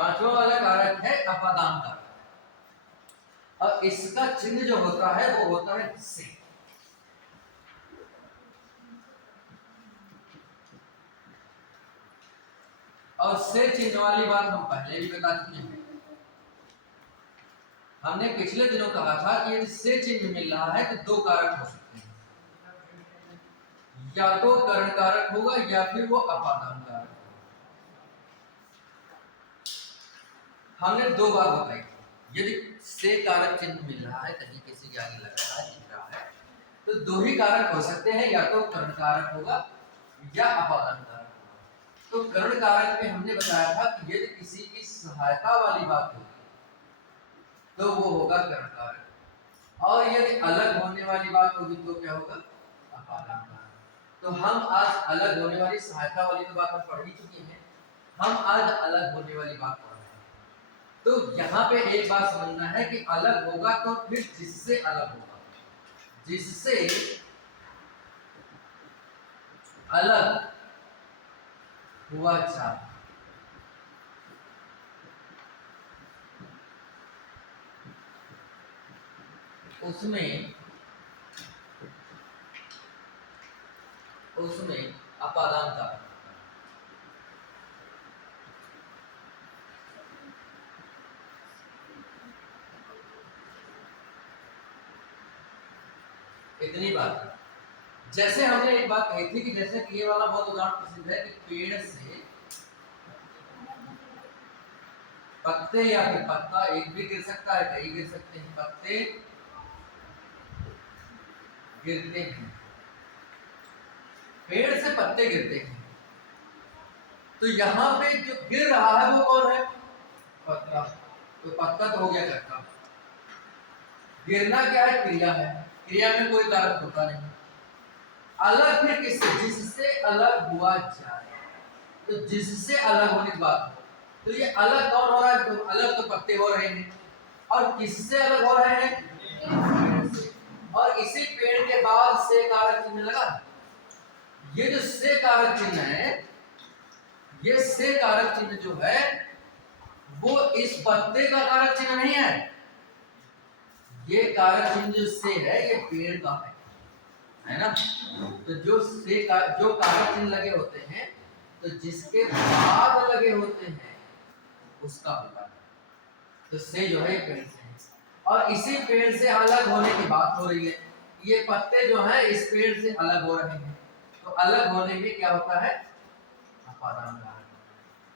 पांचवा वाला कारक है अपादान कारक, और इसका चिन्ह जो होता है वो होता है से। और से चिन्ह वाली बात हम पहले भी बता चुके हैं। हमने पिछले दिनों कहा था कि यदि से चिन्ह मिल रहा है तो दो कारक हो सकते हैं, या तो करण कारक होगा या फिर वो अपादान कारक होगा। हमने दो बार बताई थी, यदि से कारक चिन्ह मिल रहा है, कहीं किसी के आगे लग रहा है, दिख रहा है, तो दो ही कारक हो सकते हैं, या तो करण कारक होगा या अपादान कारक होगा। तो करण कारक में हमने बताया था कि यदि किसी की सहायता वाली बात होगी तो वो होगा करण कारक, और यदि अलग होने वाली बात होगी तो क्या होगा, अपादान कारक। तो हम आज अलग होने वाली, सहायता वाली तो बात हम पढ़ ही चुके हैं, हम आज अलग होने वाली बात पढ़ रहे हैं। तो यहाँ पे एक बात समझना है कि अलग होगा तो फिर जिससे अलग होगा, जिससे अलग हुआ चार, उसमें अपादान कारक। इतनी बात है। जैसे हमने एक बात कही थी कि जैसे कि ये वाला बहुत उदाहरण प्रसिद्ध है कि पेड़ से पत्ते या फिर पत्ता एक भी गिर सकता है, कई गिर सकते हैं, पत्ते गिरते हैं, पेड़ से पत्ते गिरते हैं। तो यहाँ पे जो गिर रहा है वो कौन है, पत्ता। तो पत्ता तो हो गया कर्ता, गिरना क्या है, क्रिया है, क्रिया में कोई कारक होता नहीं। अलग फिर किससे, जिससे अलग हुआ जाए, तो जिससे अलग होने की बात हो, तो ये अलग कौन हो रहा है, तो अलग तो पत्ते हो रहे हैं, और किससे अलग हो रहे हैं, पेड़ से। और इसी पेड़ के बाद से कारक चिन्ह लगा। ये जो से कारक चिन्ह है, ये से कारक चिन्ह जो है वो इस पत्ते का कारक चिन्ह नहीं है, ये कारक चिन्ह जो से है ये पेड़ का है ना। तो जो से का जो कारक चिन्ह लगे होते हैं, तो जिसके बाद लगे होते हैं उसका होता है। तो से जो है पेड़ से है, और इसी पेड़ से अलग होने की बात हो रही है। ये पत्ते जो हैं इस पेड़ से अलग हो रहे हैं, तो अलग होने में क्या होता है, अपादान कारक।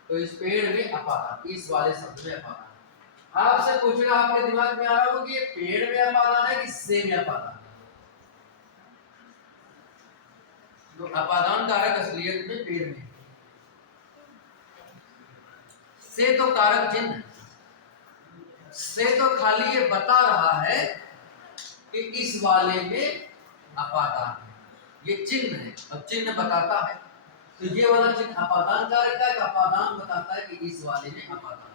तो इस पेड़ में अपादान, इस वाले शब्द में अपादान। आपसे पूछना, आपके दिमाग में आ रहा हो कि ये पेड़ में अपादान है कि से में अपादान। तो अपादान कारक असलियत में पेड़ में, से तो कारक चिन्ह, से तो खाली ये बता रहा है कि इस वाले में अपादान है, ये चिन्ह है, अब चिन्ह बताता है। तो ये वाला चिन्ह अपादान कारक का अपादान बताता है कि इस वाले में अपादान है।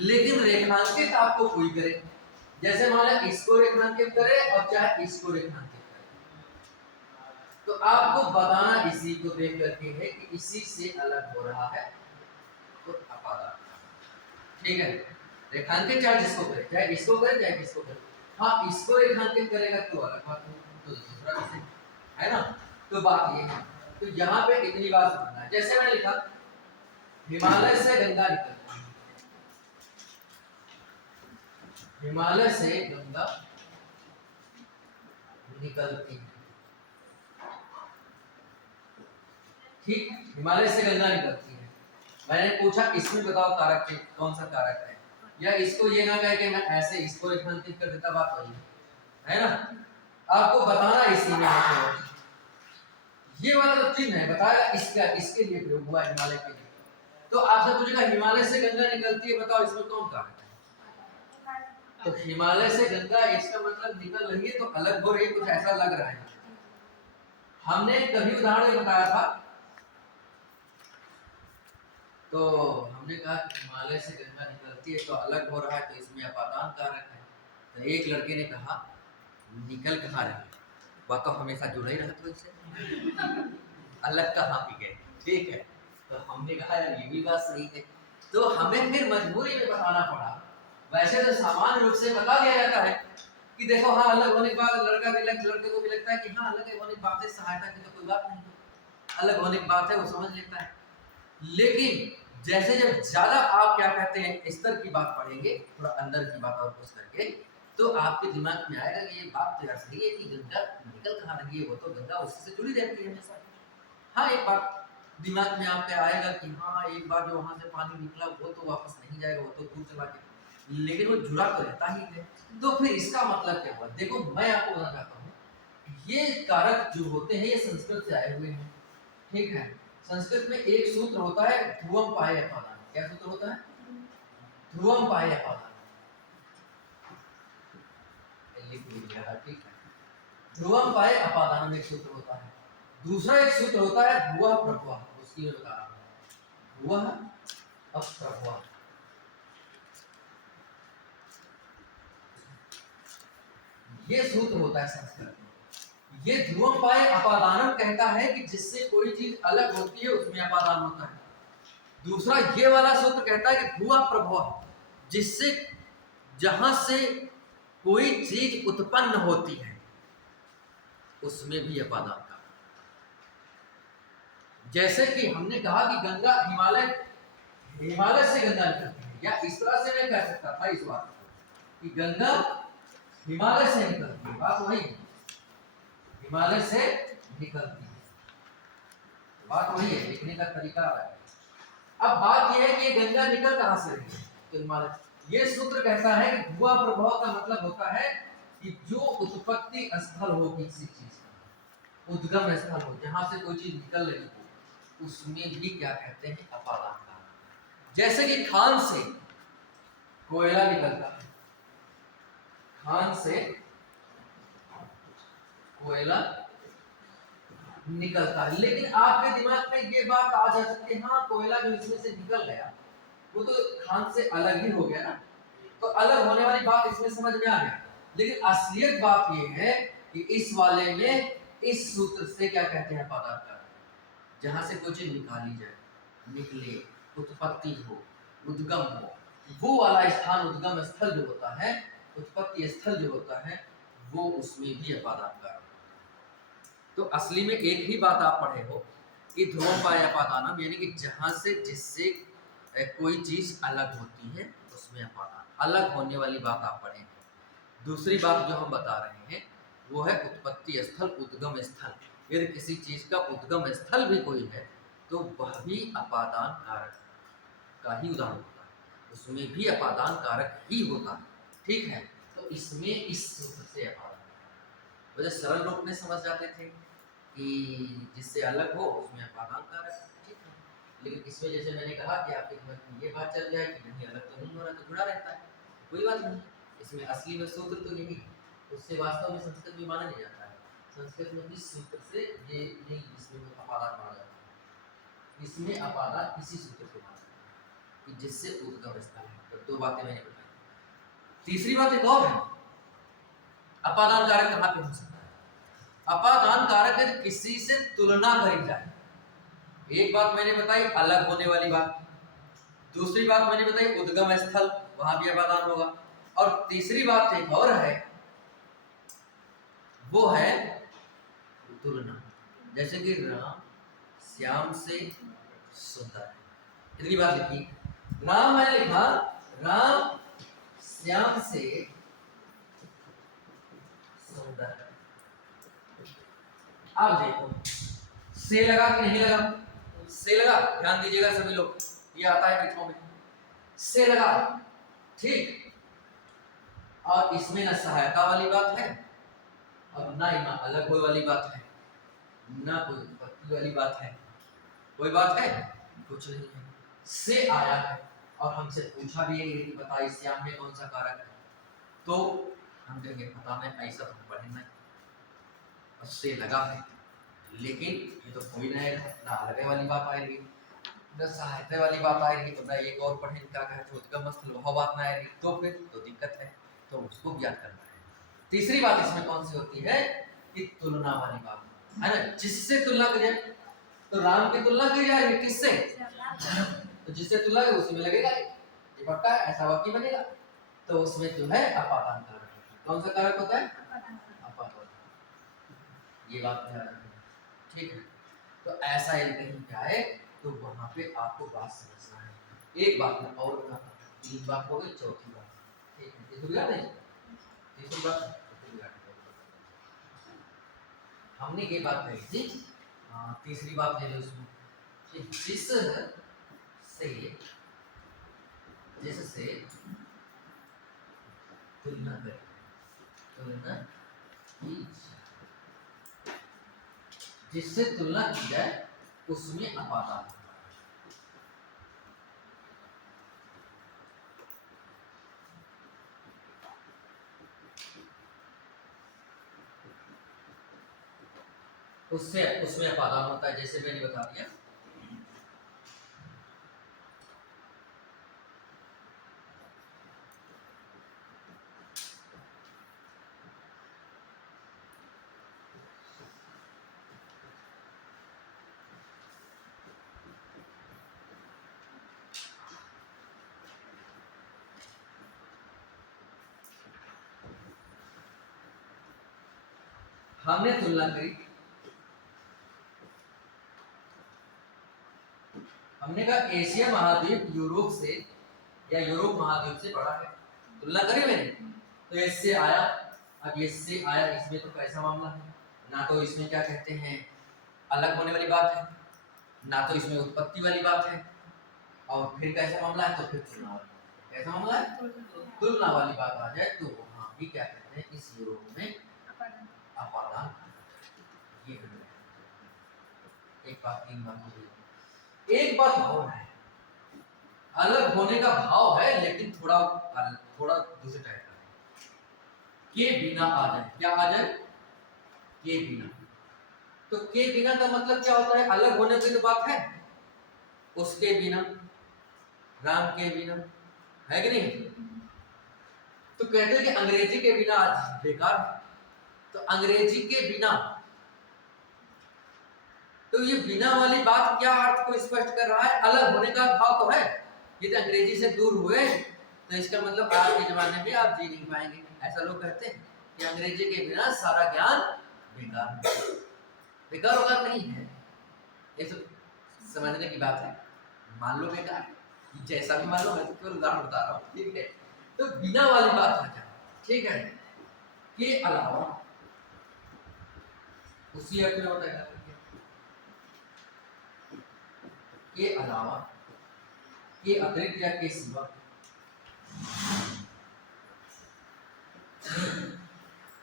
लेकिन रेखांकित आपको कोई करे, जैसे मान लो इसको रेखांकित करे और चाहे इसको रेखांकित करे, तो आपको बताना इसी को देख करके है कि इसी से अलग हो रहा है, तो अपादान। ठीक है, रेखांकित चाहे जिसको करे, चाहे इसको करे चाहे इसको करे। हाँ, इसको रेखांकित करेगा तो अलग बात है, तो दूसरा विषय है ना। तो बात ये है, तो यहाँ पे इतनी बात समझना है। जैसे मैंने लिखा हिमालय से गंगा निकलती है, हिमालय से गंगा निकलती है, ठीक, हिमालय से गंगा निकलती है। मैंने पूछा इसमें बताओ कारक कौन सा कारक है, या इसको ये ना कहे कि मैं ऐसे इसको रेखांकित कर देता, बात वही है ना। आपको बताना इसी में है, ये वाला जो चिन्ह है बताया इसका, इसके लिए प्रयोग हुआ हिमालय के लिए। तो आपसे पूछेगा हिमालय से गंगा निकलती है, बताओ इसमें कौन कारक है। तो हिमालय से गंगा, इसका मतलब निकल रही है तो अलग हो रही है, कुछ ऐसा लग रहा है। हमने कभी उदाहरण बताया था, तो हमने कहा हिमालय से गंगा निकलती है तो अलग हो रहा है, तो इसमें अपादान कारक है। तो एक लड़के ने कहा निकल कहाँ रही, वह तो हमेशा जुड़ा ही रहता इससे, अलग कहाँ भी गए। ठीक है, तो हमने कहा यार ये भी बात सही है, तो हमें फिर मजबूरी में बताना पड़ा। वैसे तो सामान्य रूप से बता दिया जाता है कि देखो हाँ अलग होने के बाद लड़के को भी लगता है कि हाँ अलग होने की बात है, सहायता की तो कोई बात नहीं, अलग होने की बात है, वो समझ लेता है। लेकिन जैसे जब ज्यादा आप क्या कहते हैं स्तर की बात पढ़ेंगे, थोड़ा अंदर की बात और कुछ करके, तो आपके दिमाग में आएगा कि ये बात तो ऐसी है कि गंगा निकल कहाँ रही है, वो तो गंगा उससे जुड़ी रहती है हमेशा। हाँ एक बात दिमाग में आपके आएगा कि हाँ एक बार जो वहां से पानी निकला वो तो वापस नहीं जाएगा, वो तो दूर चला गया, लेकिन वो जुड़ा तो रहता ही है। तो फिर इसका मतलब क्या हुआ? देखो मैं आपको बताना चाहता हूँ, ये कारक जो होते हैं ये संस्कृत से आए हुए हैं, ठीक है। संस्कृत में एक सूत्र होता है ध्रुवम पाये अपादान। क्या सूत्र होता है? ध्रुवम पाये अपादान। लिख लीजिएगा, ठीक है। ध्रुवम पाये अपादान एक सूत्र होता है। दूसरा एक सूत्र होता है ध्रुवः प्रभवः, उसकी मैं बता रहा हूं, ध्रुवः अप्रभवः। ये सूत्र होता है संस्कृत में। ये ध्रुवम पाये अपादानम कहता है कि जिससे कोई चीज अलग होती है उसमें अपादान होता है। दूसरा ये वाला सूत्र कहता है कि ध्रुवः प्रभवः, जिससे जहां से कोई चीज उत्पन्न होती है उसमें भी अपादान का। जैसे कि हमने कहा कि गंगा हिमालय से गंगा निकलती है, या इस तरह से मैं कह सकता था इस बात को कि गंगा हिमालय से निकलती है, बात वही है, हिमालय से निकलती है, बात वही है, लिखने का तरीका है। अब बात यह है कि गंगा निकल कहां से रही है? तो हिमालय। ये सूत्र कहता है कि ध्रुव प्रभाव का मतलब होता है कि जो उत्पत्ति स्थल हो किसी चीज का, उद्गम स्थल हो, जहां से कोई चीज निकल रही हो, उसमें भी क्या कहते हैं? अपादान का। जैसे कि खान से कोयला निकलता है, खान से कोयला निकलता है, लेकिन आपके दिमाग में ये बात आ जा सकती है हाँ कोयला जो इसमें से निकल गया वो तो खान से अलग ही हो गया ना, तो अलग होने वाली बात इसमें समझ में आ गया। लेकिन असलियत बात ये है कि इस वाले में इस सूत्र से क्या कहते हैं? पदार्थ का, जहां से कोई चीज निकाली जाए, निकले, उत्पत्ति हो, उद्गम हो, वो वाला स्थान, उद्गम स्थल जो होता है, उत्पत्ति स्थल जो होता है, वो उसमें भी अपादान का। तो असली में एक ही बात आप पढ़े हो कि ध्रुवम पाये अपादानम, यानी कि जहां से जिससे कोई चीज अलग होती है उसमें अपादान, अलग होने वाली बात आप पढ़े हैं। दूसरी बात जो हम बता रहे हैं वो है उत्पत्ति स्थल, उद्गम स्थल। यदि किसी चीज का उद्गम स्थल भी कोई है तो वह भी अपादान कारक का ही उदाहरण होता है, उसमें भी अपादान कारक ही होता है, ठीक है। तो इसमें इस सूत्र से अपादान, वजह सरल रूप में समझ जाते थे कि जिससे अलग हो उसमें अपादान कारक, ठीक है। लेकिन इसमें जैसे मैंने कहा कि आपके दिमाग में ये बात चल जाए कि नहीं अलग तो नहीं हो रहा, तो जुड़ा रहता है, कोई बात नहीं। इसमें असली में सूत्र तो यही, उससे वास्तव में संस्कृत में माना नहीं जाता है। संस्कृत में इस सूत्र से ये नहीं, इसमें अपादान माना जाता है, इसमें अपादान इसी सूत्र से माना जाता है कि जिससे उद्गम स्थल है। तो दो बातें मैंने बताई। तीसरी बात एक और है, अपादान कारक कहाँ पे हो सकता है? अपादान कारक यदि किसी से तुलना करी जाए, एक बात मैंने बताई अलग होने वाली बात, दूसरी बात मैंने बताई उद्गम स्थल, वहां भी अपादान होगा, और तीसरी बात एक और है, वो है तुलना। जैसे कि राम श्याम से सुंदर है, इतनी बात लिखी, राम मैंने लिखा राम श्याम से सुंदर है। अब देखो से लगा कि नहीं लगा? से लगा, ध्यान दीजिएगा सभी लोग, ये आता है परीक्षाओं में, से लगा, ठीक। और इसमें ना सहायता वाली बात है और ना ही ना अलग होने वाली बात है, ना कोई उत्पत्ति वाली बात है, कोई बात है कुछ नहीं है, से आया है और हमसे पूछा भी है कि बताइए श्याम में कौन सा कारक है, तो हम कहेंगे पता नहीं, ऐसा तो पढ़े नहीं, और से लगा है, लेकिन ये तो कोई नहीं है, ना अलग वाली बात आएगी, ना सहायता वाली बात आएगी, तो ना एक और पढ़े क्या कहते उद्गम स्थल, वह बात ना आएगी, तो फिर तो दिक्कत है, तो उसको भी याद करना है। तीसरी बात इसमें कौन सी होती है कि तुलना वाली बात है ना, जिससे तुलना की जाए, तो राम की तुलना की जा रही है किससे? तो जिससे तुलना है उसी में लगेगा, ये पक्का है, ऐसा वाक्य बनेगा। तो उसमें जो है अपादान कारक होता है। कौन सा कारक होता है? अपादान। ये बात ध्यान रखना, ठीक है। तो ऐसा यदि कहीं क्या है तो वहां पे आपको बात समझना है। एक बात मैं और बताता हूँ, तीन बात हो गई, चौथी बात, ठीक है, ये तो याद है, तीसरी बात हमने ये बात कही थी। तीसरी बात ले लो इसमें कि जिससे तुलना करें, तुलना की, जिससे तुलना की जाए उसमें अपादान। उससे उसमें अपादान होता है, जैसे मैंने बता दिया। हमने तुलना करी, हमने कहा एशिया महाद्वीप यूरोप से या यूरोप महाद्वीप से बड़ा है, तुलना करी मैंने, तो इससे आया, अब इससे आया, इसमें तो कैसा मामला है, ना तो इसमें क्या कहते हैं अलग होने वाली बात है, ना तो इसमें उत्पत्ति वाली बात है, और फिर कैसा मामला है, तो फिर तुलना वाली, कैसा मामला है, तुलना वाली बात आ जाए तो वहां भी क्या कहते हैं, इस यूरोप में अपादान। ये एक बात, तीन बात हो गई। एक बात और है, अलग होने का भाव है लेकिन थोड़ा दूसरे टाइप का है, के बिना आ जाए, क्या आ जाए, के बिना। तो के बिना का मतलब क्या होता है, अलग होने की तो बात है, उसके बिना, राम के बिना, है कि नहीं। तो कहते हैं कि अंग्रेजी के बिना आज बेकार है, तो अंग्रेजी के बिना, तो ये बिना वाली बात क्या अर्थ को स्पष्ट कर रहा है, अलग होने का भाव तो है, यदि अंग्रेजी से दूर हुए तो इसका मतलब आज के जमाने में आप जी नहीं पाएंगे। ऐसा लोग कहते हैं कि अंग्रेजी के बिना सारा ज्ञान बेकार, बेकार होगा नहीं है, ये तो समझने की बात है। मान लो बेकार, जैसा भी मान लो, मैं तो केवल उदाहरण बता रहा हूँ, ठीक है। तो बिना वाली बात आ जाए, ठीक है, के अलावा, उसी अर्थ में होता है के अलावा, के अतिरिक्त या के सिवा,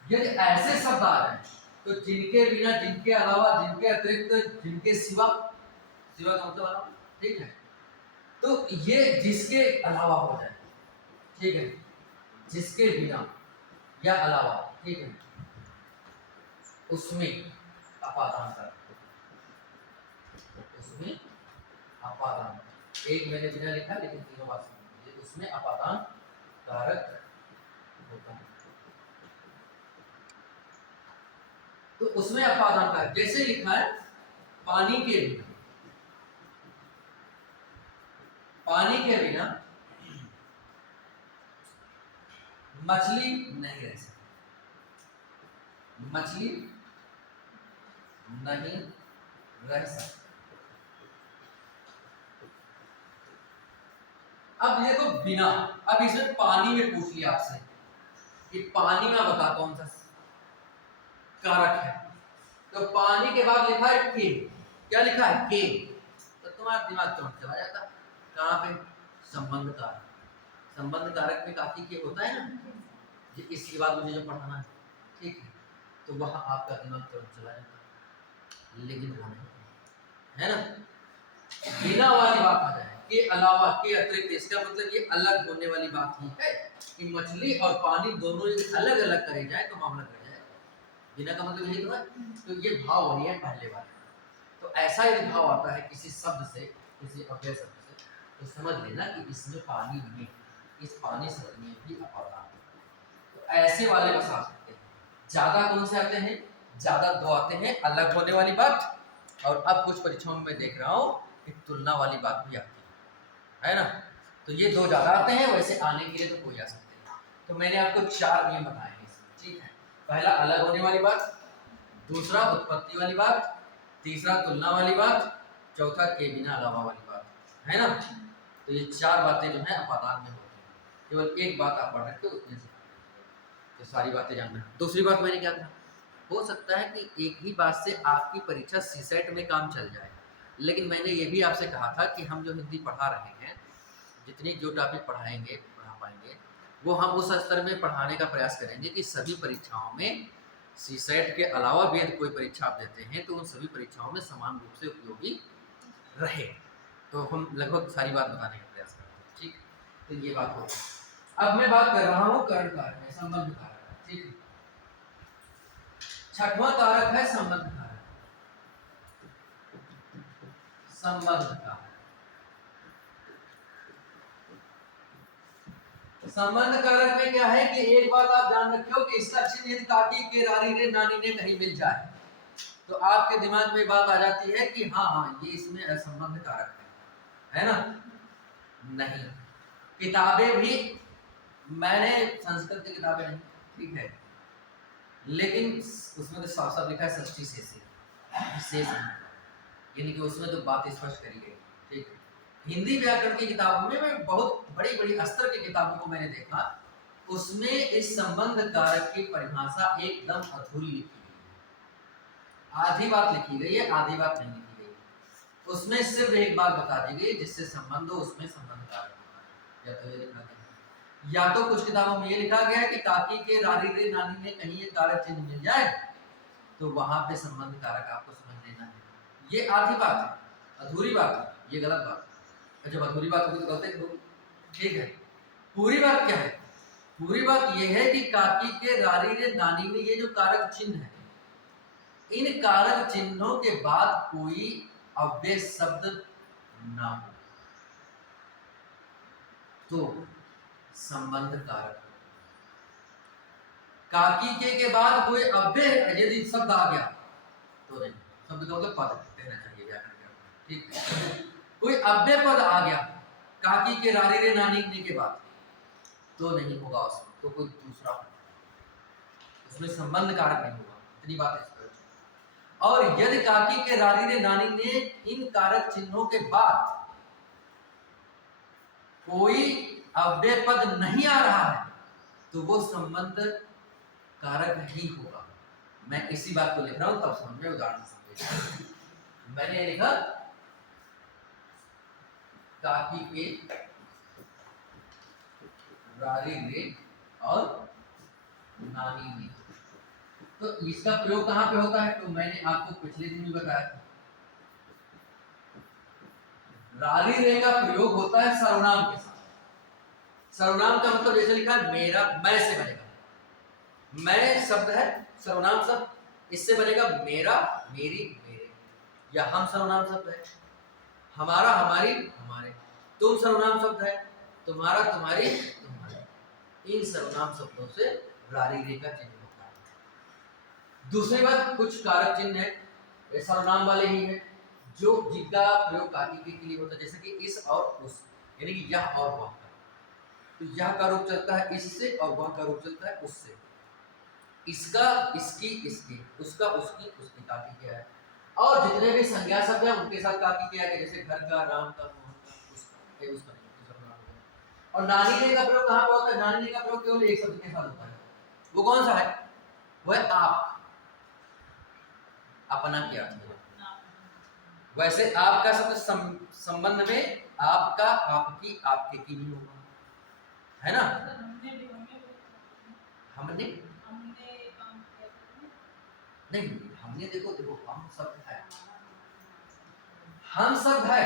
यदि ऐसे शब्द आ जाए तो जिनके बिना, जिनके अलावा, जिनके अतिरिक्त, जिनके सिवा, सिवा का मतलब अलावा, ठीक है, तो ये जिसके अलावा हो जाए, ठीक है, जिसके बिना या अलावा, ठीक है, उसमें अपादान कारक, उसमें अपादान, एक मैंने बिना लिखा लेकिन तीनों बात समझिए, उसमें अपादान कारक होता है। तो उसमें अपादान कारक जैसे लिखा है, पानी के बिना, पानी के बिना मछली नहीं रह सकती, मछली नहीं रह सकती। अब ये तो बिना, अब इसमें पानी में पूछ लिया आपसे कि पानी में बता कौन सा कारक है, तो पानी के बाद लिखा है के, क्या लिखा है, के, तो तुम्हारा दिमाग तुरंत चला जाता, कहाँ पे, संबंध कारक, संबंध कारक में काफी के होता है ना, इसके बाद मुझे जो पढ़ाना है, ठीक है, तो वहां आपका दिमाग तुरंत चला जाता, लेकिन वो नहीं है ना, बिना वाली बात आ जाए, के अलावा, के अतिरिक्त, इसका मतलब ये अलग होने वाली बात ही है कि मछली और पानी दोनों अलग अलग करे जाए तो मामला कर जाए, बिना का मतलब यही तो है। तो ये भाव वही है पहले वाले, तो ऐसा यदि भाव आता है किसी शब्द से, किसी अव्यय शब्द से, तो समझ लेना कि इसमें पानी में, इस पानी शब्द में भी अपादान, तो ऐसे वाले बस आ सकते हैं। ज्यादा कौन से आते हैं, ज्यादा दो आते हैं, अलग होने वाली बात, और अब कुछ परीक्षाओं में देख रहा हूँ कि तुलना वाली बात भी आती है, है ना। तो ये दो ज़्यादा आते हैं, वैसे आने के लिए तो कोई आ सकते हैं। तो मैंने आपको 4 नियम बताए हैं इसमें, ठीक है। पहला अलग होने वाली बात, दूसरा उत्पत्ति वाली बात, तीसरा तुलना वाली बात, चौथा के बिना अलावा वाली बात, है ना। तो ये 4 बातें जो है अपादान में होती हैं, केवल एक बात आप पढ़ रखे उसमें से तो सारी बातें जानना। दूसरी बात मैंने क्या कहा, हो सकता है कि एक ही बात से आपकी परीक्षा सीसेट में काम चल जाए, लेकिन मैंने ये भी आपसे कहा था कि हम जो हिंदी पढ़ा रहे हैं, जितनी जो टॉपिक पढ़ा पाएंगे वो हम उस स्तर में पढ़ाने का प्रयास करेंगे कि सभी परीक्षाओं में सीसेट के अलावा भी यदि कोई परीक्षा आप देते हैं तो उन सभी परीक्षाओं में समान रूप से उपयोगी रहे। तो हम लगभग सारी बात बताने का प्रयास करते हैं, ठीक। तो ये बात हो गई। अब मैं बात कर रहा हूँ कर्ण कारक में, संबंध कारक, ठीक है। छठवां कारक है संबंध कारक। संबंध कारक, संबंध कारक में क्या है कि एक बात आप जान रखियो कि इसका चिन्ह यदि काकी के रारी रे नानी ने कहीं मिल जाए तो आपके दिमाग में बात आ जाती है कि हाँ हाँ ये इसमें असंबंध कारक है ना। नहीं, किताबें भी, मैंने संस्कृत की किताबें नहीं, ठीक है, लेकिन उसमें तो साफ साफ लिखा है षष्ठी शेष, यानी कि उसमें तो बात स्पष्ट करी गई, ठीक है। हिंदी व्याकरण की किताबों में मैं बहुत बड़ी बड़ी स्तर की किताबों को मैंने देखा, उसमें इस संबंध कारक की परिभाषा एकदम अधूरी लिखी गई है, आधी बात लिखी गई है, आधी बात नहीं लिखी गई। उसमें सिर्फ एक बात बता दी गई, जिससे संबंध हो उसमें संबंध कारक होता है, या तो ये लिखा गया, या तो कुछ किताबों में ये लिखा गया है कि काकी के रारी रे नानी में कहीं ये कारक चिन्ह मिल जाए तो वहां पे संबंध कारक आपको समझ लेना है। ये आधी बात है, अधूरी बात है, ये गलत बात है। जब अधूरी बात होगी तो गलती होगी, ठीक है। पूरी बात क्या है, पूरी बात यह है कि काकी के रारी रे नानी में ये जो कारक चिन्ह है, इन कारक चिन्हों के बाद कोई अव्यय शब्द ना हो तो संबंध कारक। काकी के बाद कोई अव्यय यदि शब्द आ गया तो नहीं, शब्द का मतलब पद कहना चाहिए व्याकरण के, ठीक है। कोई अव्यय पद आ गया काकी के रारी रे नानी के बाद तो नहीं होगा उसमें, तो कोई दूसरा उसमें संबंध कारक नहीं होगा, इतनी बात है। और यदि काकी के रारी रे नानी ने इन कारक चिन्हों के बाद कोई अव्यय पद नहीं आ रहा है तो वो संबंध कारक ही होगा। मैं इसी बात को लिख रहा हूं, तब समझ में, उदाहरण समझिए। मैंने लिखा काकी के रारी रे और नानी ने, तो इसका प्रयोग कहां पे होता है, तो मैंने आपको पिछले दिन भी बताया था, रारी रे का प्रयोग होता है सर्वनाम के साथ। सर्वनाम का मतलब जैसे लिखा है मेरा, मैं से बनेगा, मैं शब्द है सर्वनाम शब्द, इससे बनेगा मेरा, मेरी, मेरे, या हम सर्वनाम शब्द है, हमारा, हमारी, हमारे, तुम सर्वनाम शब्द है, तुम्हारा, तुम्हारी, तुम्हारे। इन सर्वनाम शब्दों से रारी रे का चिन्ह होता है। दूसरी बात, कुछ कारक चिन्ह है सर्वनाम वाले ही है जो जिनका प्रयोग काकी के लिए होता है, जैसे कि इस और उस, यानी कि यह और वह का, तो यह का रूप चलता है इससे और वह का रूप चलता है उससे, इसका, इसकी, इसकी, उसका, उसकी, उसकी, काकी क्या है। और जितने भी संज्ञा शब्द है उनके साथ काकी क्या है, जैसे घर का, राम का, मोहन का, उसका, उसका और नानी ने का प्रयोग कहां पर होता है, नानी ने का प्रयोग केवल एक शब्द के साथ होता है, वो कौन सा है, वो है आप, अपना क्या अर्थ है। वैसे आपका शब्द संबंध में आपका, आपकी, आपके की नहीं होगा, है ना। हमने नहीं, हमने देखो देखो हम शब्द है, हम शब्द है,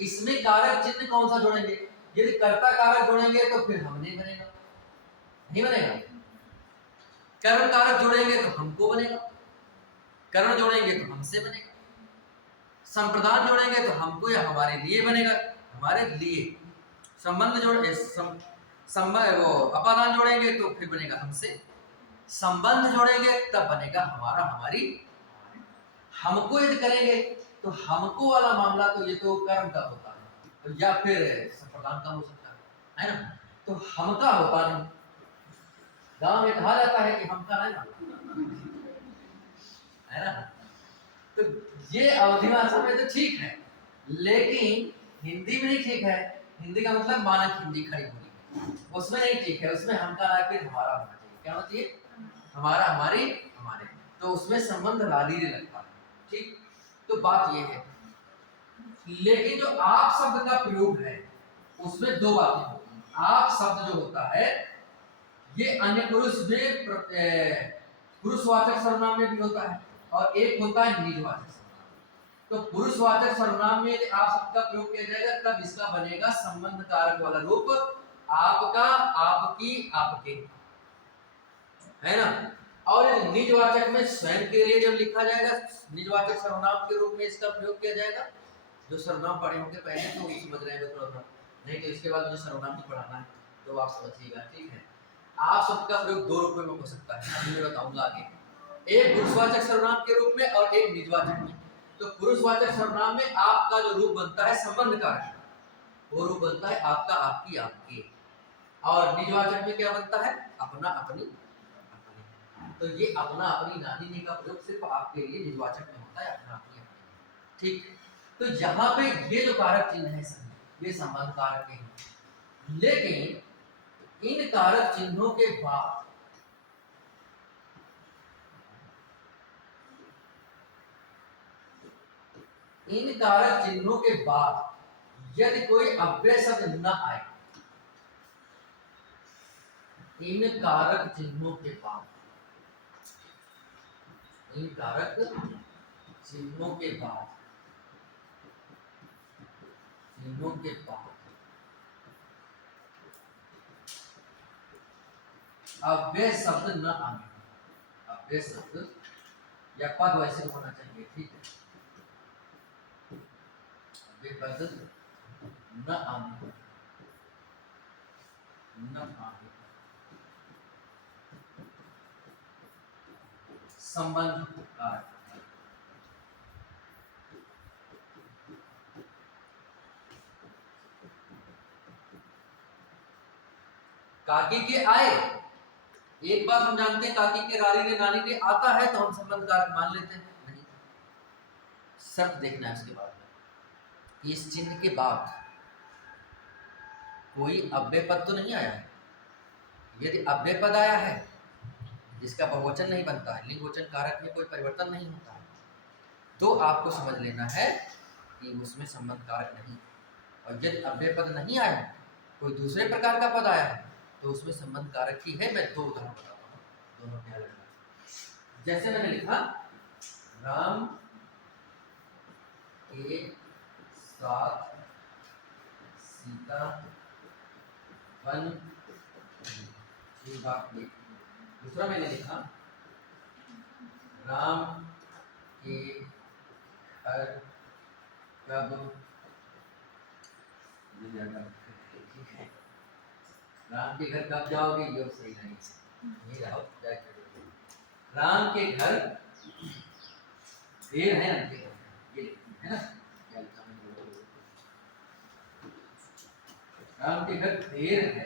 इसमें कारक चिन्ह कौन सा जोड़ेंगे, यदि कर्ता कारक जोड़ेंगे तो फिर हमने बनेगा, नहीं बनेगा। कर्म कारक जोड़ेंगे तो हमको बनेगा, कर्ण जोड़ेंगे तो हमसे बनेगा, संप्रदान जोड़ेंगे तो हमको या हमारे लिए बनेगा, हमारे लिए। संबंध जोड़े संबंध, वो अपादान जोड़ेंगे तो फिर बनेगा हमसे, संबंध जोड़ेंगे तब बनेगा हमारा, हमारी। हमको यदि करेंगे तो हमको वाला मामला तो ये तो कर्म का होता है, या फिर सफरदान का हो सकता है ना। तो हमका होता नहीं। गांव में कहा जाता है कि हमका है ना, है ना। तो ये अवधि भाषा में तो ठीक है, लेकिन हिंदी में नहीं ठीक है। हिंदी का मतलब मानक हिंदी खड़ी बोली, उसमें नहीं ठीक है। उसमें हमका ना फिर हमारा होना चाहिए। क्या होना चाहिए? हमारा, हमारी, हमारे। तो उसमें संबंध लादीरे लगता है। ठीक, तो बात ये है। लेकिन जो आप शब्द का प्रयोग है उसमें दो बातें होती हैं। आप शब्द जो होता है ये अन्य पुरुष में पुरुषवाचक सर्वनाम में भी होता है, और एक होता है निजवाचक सर्वनाम। तो पुरुषवाचक सर्वनाम में यदि आप शब्द का प्रयोग किया जाएगा तब इसका बनेगा संबंध कारक वाला रूप आपका, आपकी, आपके, है ना। और यदि निजवाचक में स्वयं के लिए जब लिखा जाएगा, निजवाचक सर्वनाम के रूप में इसका प्रयोग किया जाएगा। जो सर्वनाम पढ़े होंगे पहले तो समझ रहे हैं थोड़ा, नहीं तो इसके बाद मुझे सर्वनाम भी पढ़ाना है तो आप समझिएगा। ठीक है, आप शब्द का प्रयोग दो रूप में हो सकता है, अभी मैं बताऊंगा आगे। एक पुरुषवाचक सर्वनाम के रूप में और एक निजवाचक में। तो पुरुषवाचक सर्वनाम में आपका जो रूप बनता है संबंध कारक, वो रूप बनता है आपका, आपकी, आपके। और निजवाचक में क्या बनता है? अपना, अपनी, अपने। तो ये अपना, अपनी, नानी ने का प्रयोग सिर्फ आपके लिए निजवाचक में होता है, अपना, अपनी, अपने। ठीक, तो यहाँ पे ये जो कारक चिन्ह है सभी ये संबंध कारक के हैं। लेकिन इन कारक चिन्हों के बाद इन कारक चिन्हों के बाद यदि कोई अव्यय शब्द न आए, इन कारक चिन्हों के बाद, इन कारक चिन्हों के बाद, चिन्हों के बाद अव्यय शब्द न आने, अव्यय शब्द या पद वैसे होना चाहिए। ठीक है, अव्यय पद न आने, न आने, संबंध कारक। काकी के आए, एक बात हम जानते हैं, काकी के, रानी ने, नानी ने आता है तो हम संबंध कारक मान लेते हैं। नहीं, शर्त देखना है उसके बाद में। इस चिन्ह के बाद कोई अव्यय पद तो नहीं आया है। यदि अव्यय पद आया है जिसका बहुवचन नहीं बनता है, लिंगवचन कारक में कोई परिवर्तन नहीं होता है, तो आपको समझ लेना है कि उसमें संबंध कारक नहीं। और यदि अव्यय पद नहीं आया, कोई दूसरे प्रकार का पद आया है, तो उसमें संबंध कारक ही है। मैं दो उदाहरण बताता हूँ, दोनों ख्याल रखना। जैसे मैंने लिखा राम के साथ सीता वन, दूसरा मैंने लिखा राम के घर कब, राम के घर कब जाओगे, ये सही नहीं, ये रहो, राम के घर देर है, ये है ना, राम के घर देर है,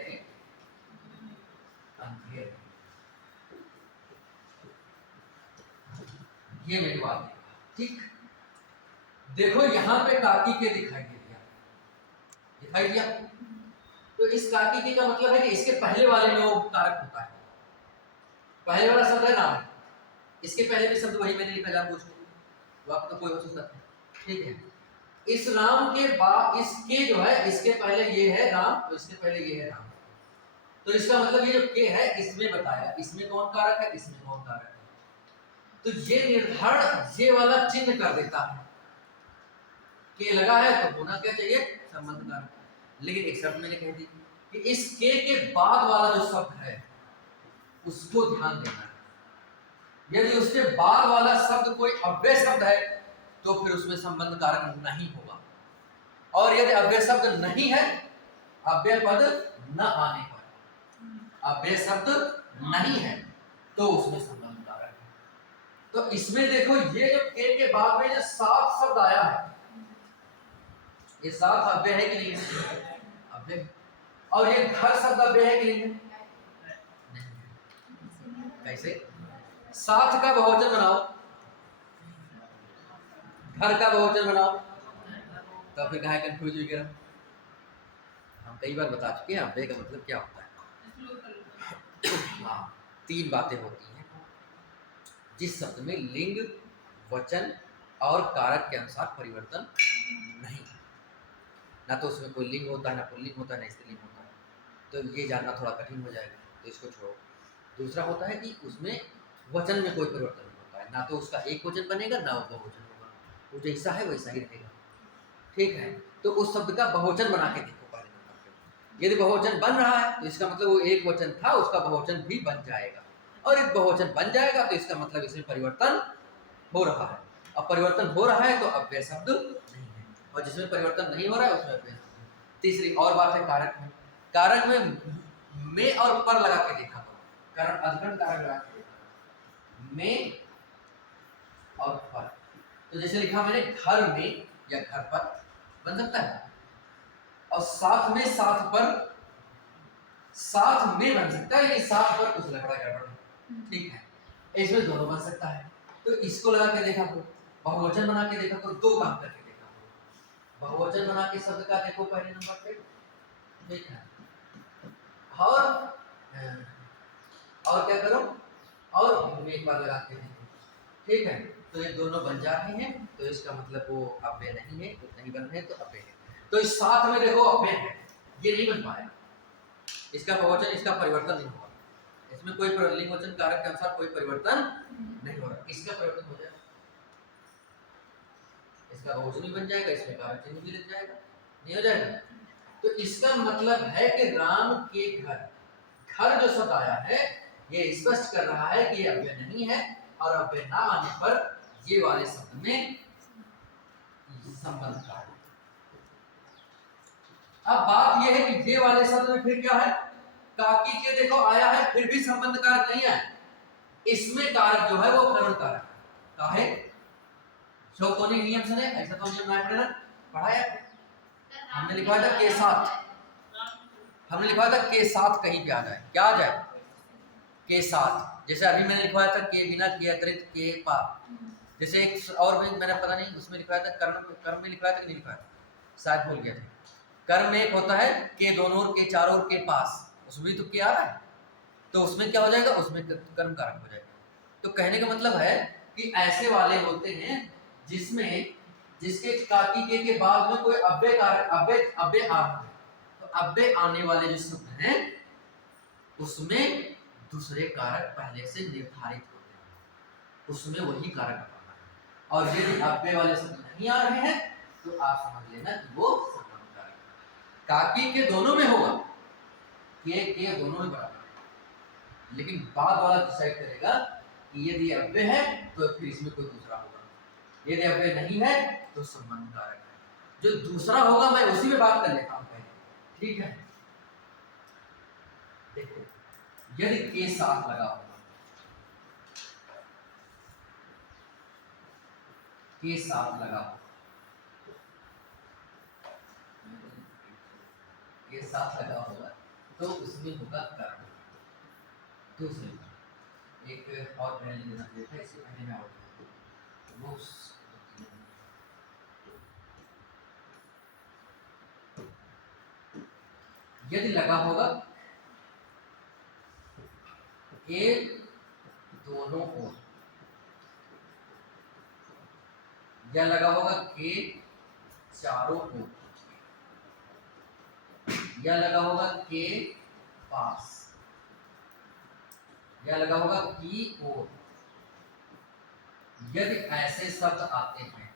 अंधेर। ये मेरी बात है। ठीक, देखो यहां पे काकी के दिखाई दे दिया, दिखाई दिया। तो इस काकी के का मतलब है कि इसके पहले वाले में वो कारक होता है। पहले वाला शब्द है राम, इसके पहले भी शब्द वही मैंने लिखा, जान पूछ वक्त तो कोई हो सकता है। ठीक है, इस राम के बाद इसके जो है, इसके पहले ये है राम, तो इसके पहले ये है राम। तो इसका मतलब ये जो के है इसमें बताया, इसमें कौन कारक है, इसमें कौन कारक है। तो ये निर्धारण ये वाला चिन्ह कर देता है, के लगा है तो होना क्या चाहिए, संबंध कारक। लेकिन एक शर्त मैंने कह दी कि इस के बाद वाला जो शब्द है उसको ध्यान देना है। यदि उसके बाद वाला शब्द कोई अव्यय शब्द है तो फिर उसमें संबंध कारक नहीं होगा। और यदि अव्यय शब्द नहीं है, अव्यय पद न आने पर, अव्यय शब्द नहीं है तो उसमें संबंध कारक है। तो इसमें देखो ये जो के बाद में जो 7 शब्द आया है, ये साथ अव्यय है कि नहीं है? अव्यय। और ये घर शब्द अव्यय है कि नहीं है? कैसे? साथ का बहुवचन बनाओ, घर का बहुवचन बनाओ, तो फिर कहाँ कंफ्यूज हुई गिरा? हम कई बार बता चुके हैं अव्यय का मतलब क्या होता है। हाँ, तीन बातें होती हैं जिस शब्द में लिंग, वचन और कारक के अनुसार परिवर्तन नहीं, ना तो उसमें कोई लिंग होता है, ना पुल्लिंग होता है, ना स्त्रीलिंग होता है, तो ये जानना थोड़ा कठिन हो जाएगा, तो इसको छोड़ो। दूसरा होता है कि उसमें वचन में कोई परिवर्तन नहीं होता है, ना तो उसका एक वचन बनेगा ना वो बहुवचन होगा, वो जैसा है वैसा ही रहेगा। ठीक है, तो उस शब्द का बहुवचन बना के देखो पहले नंबर पे। यदि बहुवचन बन रहा है तो इसका मतलब वो एक वचन था, उसका बहुवचन भी बन जाएगा, और यदि बहुवचन बन जाएगा तो इसका मतलब इसमें परिवर्तन हो रहा है। अब परिवर्तन हो रहा है तो अव्यय शब्द नहीं है, और जिसमें परिवर्तन नहीं हो रहा है उसमें अव्यय शब्द। तीसरी और बात है कारक में। कारक में और पर लगा के देखा करो, कारण अधिकरण कारक लगा के देखा करो, में और पर। तो जैसे लिखा मैंने घर में या घर पर बन सकता है, और साथ में साथ पर, साथ में बन सकता है, लेकिन साथ पर कुछ लकड़ा गड़बड़ है। ठीक है, इसमें दोनों बन सकता है, तो इसको लगा के देखा करो, बहुवचन बना के देखा करो, दो काम करके देखा करो। बहुवचन बना के शब्द का देखो पहले नंबर पे, ठीक है, और क्या करो, और एक बार लगा के देखो। ठीक है, तो ये दोनों बन जा रहे हैं, तो इसका मतलब वो अव्यय नहीं है, तो नहीं बन रहे तो अव्यय है। तो इस साथ में देखो अव्यय है, ये नहीं बन पाया, इसका बहुवचन, इसका परिवर्तन नहीं होगा, इसमें कोई लिंग वचन कारक के अनुसार कोई परिवर्तन नहीं हो रहा, इसका परिवर्तन हो जाएगा, इसका बहुवचन भी बन जाएगा, इसमें कारक चिन्ह भी लग जाएगा, नहीं हो जाएगा। तो इसका मतलब है कि राम के घर, घर जो शब्द आया है ये स्पष्ट कर रहा है कि ये अव्यय नहीं है, और अव्यय ना आने पर ये वाले शब्द में संबंध का है। अब बात यह है कि ये वाले शब्द में फिर क्या है, काकी के देखो आया है, फिर भी संबंध कारक नहीं है, इसमें कारक जो है वो करण कारक है। चौकोनी नियम से नहीं, ऐसा तो नियम ना पढ़ना पढ़ाया, हमने लिखा था के साथ, हमने लिखा था के साथ, कहीं पे आ जाए, क्या आ जाए, के साथ। जैसे अभी मैंने लिखवाया था के बिना, के अतिरिक्त, के पा, जैसे एक और भी मैंने पता नहीं उसमें लिखवाया था, कर्म में लिखवाया था कि नहीं लिखवाया था, शायद भूल गया था। कर्म में एक होता है के दोनों ओर, के चारों ओर, के पास, उसमें तो के आ रहा है, तो उसमें क्या हो जाएगा, उसमें कर्म कारक हो जाएगा। तो कहने का मतलब है कि ऐसे वाले होते हैं जिसमें, जिसके काकी के बाद में कोई अव्यय कारक, अव्यय आ रहा है, तो अव्यय आने वाले जो शब्द हैं उसमें दूसरे कारक पहले से निर्धारित होते हैं, उसमें वही कारक अपना है। और यदि अव्यय वाले शब्द नहीं आ रहे हैं तो आप समझ लेना कि वो संबंध कारक है। काकी के दोनों में होगा, के दोनों में बराबर है, लेकिन बाद वाला डिसाइड करेगा कि यदि अव्यय है तो फिर इसमें कोई दूसरा होगा, यदि अव्यय नहीं है तो संबंध कारक है। जो दूसरा होगा मैं उसी में बात कर लेता हूं पहले, ठीक है। देखो यदि के साथ लगा होगा, के साथ लगा होगा, के साथ लगा होगा तो उसमें होगा कारण। दूसरी एक और पहले लिखना चाहिए था, इससे पहले मैं वो यदि लगा होगा के दोनों ओर, या लगा होगा के चारों ओर, या लगा होगा के पास, या लगा होगा की ओर, यदि ऐसे शब्द आते हैं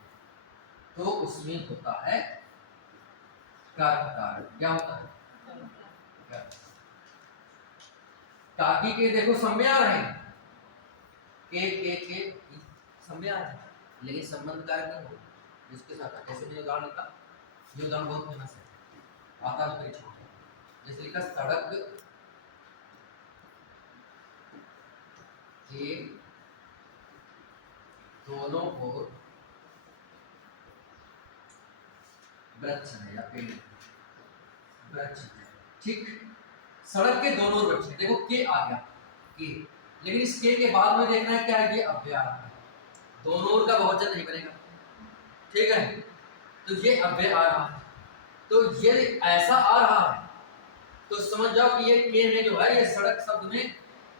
तो उसमें होता है कर्म कारक। क्या होता है, काकी के देखो समय आ रहे हैं, के समय आ रहे हैं, लेकिन संबंध कारक नहीं होगा जिसके साथ। जैसे मैंने उदाहरण लिखा, ये उदाहरण बहुत फेमस है, आता है परीक्षा में, जैसे लिखा सड़क के दोनों ओर वृक्ष है या पेड़, वृक्ष है, ठीक। सड़क के दोनों वृक्ष है, देखो के आ गया के, लेकिन इस के बाद में देखना है क्या है, ये अव्यय आ रहा है, दोनों का बहुवचन नहीं बनेगा, ठीक है। तो ये अव्यय आ रहा है, तो ये ऐसा आ रहा है तो समझ जाओ कि ये के में जो है ये सड़क शब्द में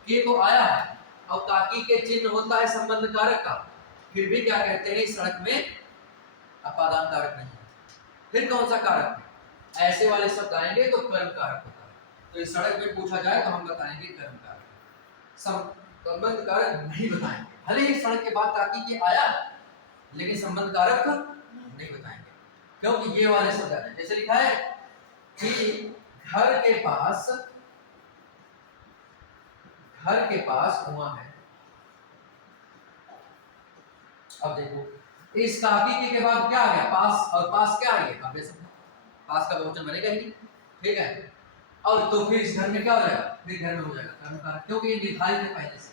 के तो आया है, और ताकि के चिन्ह होता है संबंध कारक का, फिर भी क्या कहते हैं इस सड़क में अपादान कारक नहीं है। फिर कौन सा कारक है, ऐसे वाले शब्द आएंगे तो कर्म कारक होता है, तो इस सड़क में पूछा जाए तो हम बताएंगे कर्म कारक, संबंध कारक नहीं बताएंगे, भले ही सड़क के बाद ताकि के आया लेकिन संबंध कारक नहीं बताएंगे, क्योंकि ये वाले शब्द आते हैं। जैसे लिखा है कि घर के पास कुआं है, अब देखो इस ताकि के बाद क्या आ गया, पास, और पास क्या आ गया, अव्यय शब्द, पास का बहुवचन बनेगा ही, ठीक है। और तो फिर इस घर में क्या हो जाएगा, फिर घर में हो जाएगा कर्म कारक, क्योंकि ये निर्धारित है पहले से,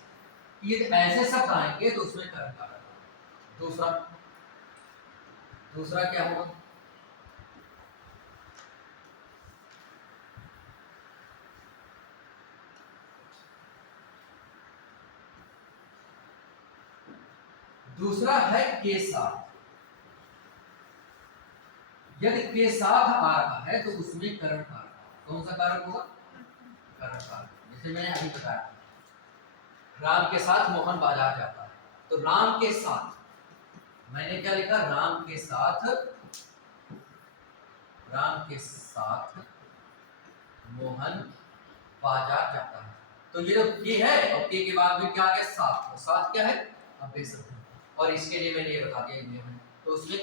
ये ऐसे शब्द आएंगे तो उसमें कर्म कारक। दूसरा क्या होगा, दूसरा है के साथ, यदि के साथ आ रहा है तो उसमें करण कारक, कौन सा कारक होगा, करण कारक। जैसे मैंने अभी बताया राम के साथ मोहन बाजार जाता है, तो राम के साथ मैंने क्या लिखा, राम के साथ मोहन बाजार जाता है, तो ये जो के है और के बाद में क्या आ गया साथ, तो साथ क्या है अव्यय शब्द, और इसके लिए मैंने ये बता दिया नियम है, तो उसमें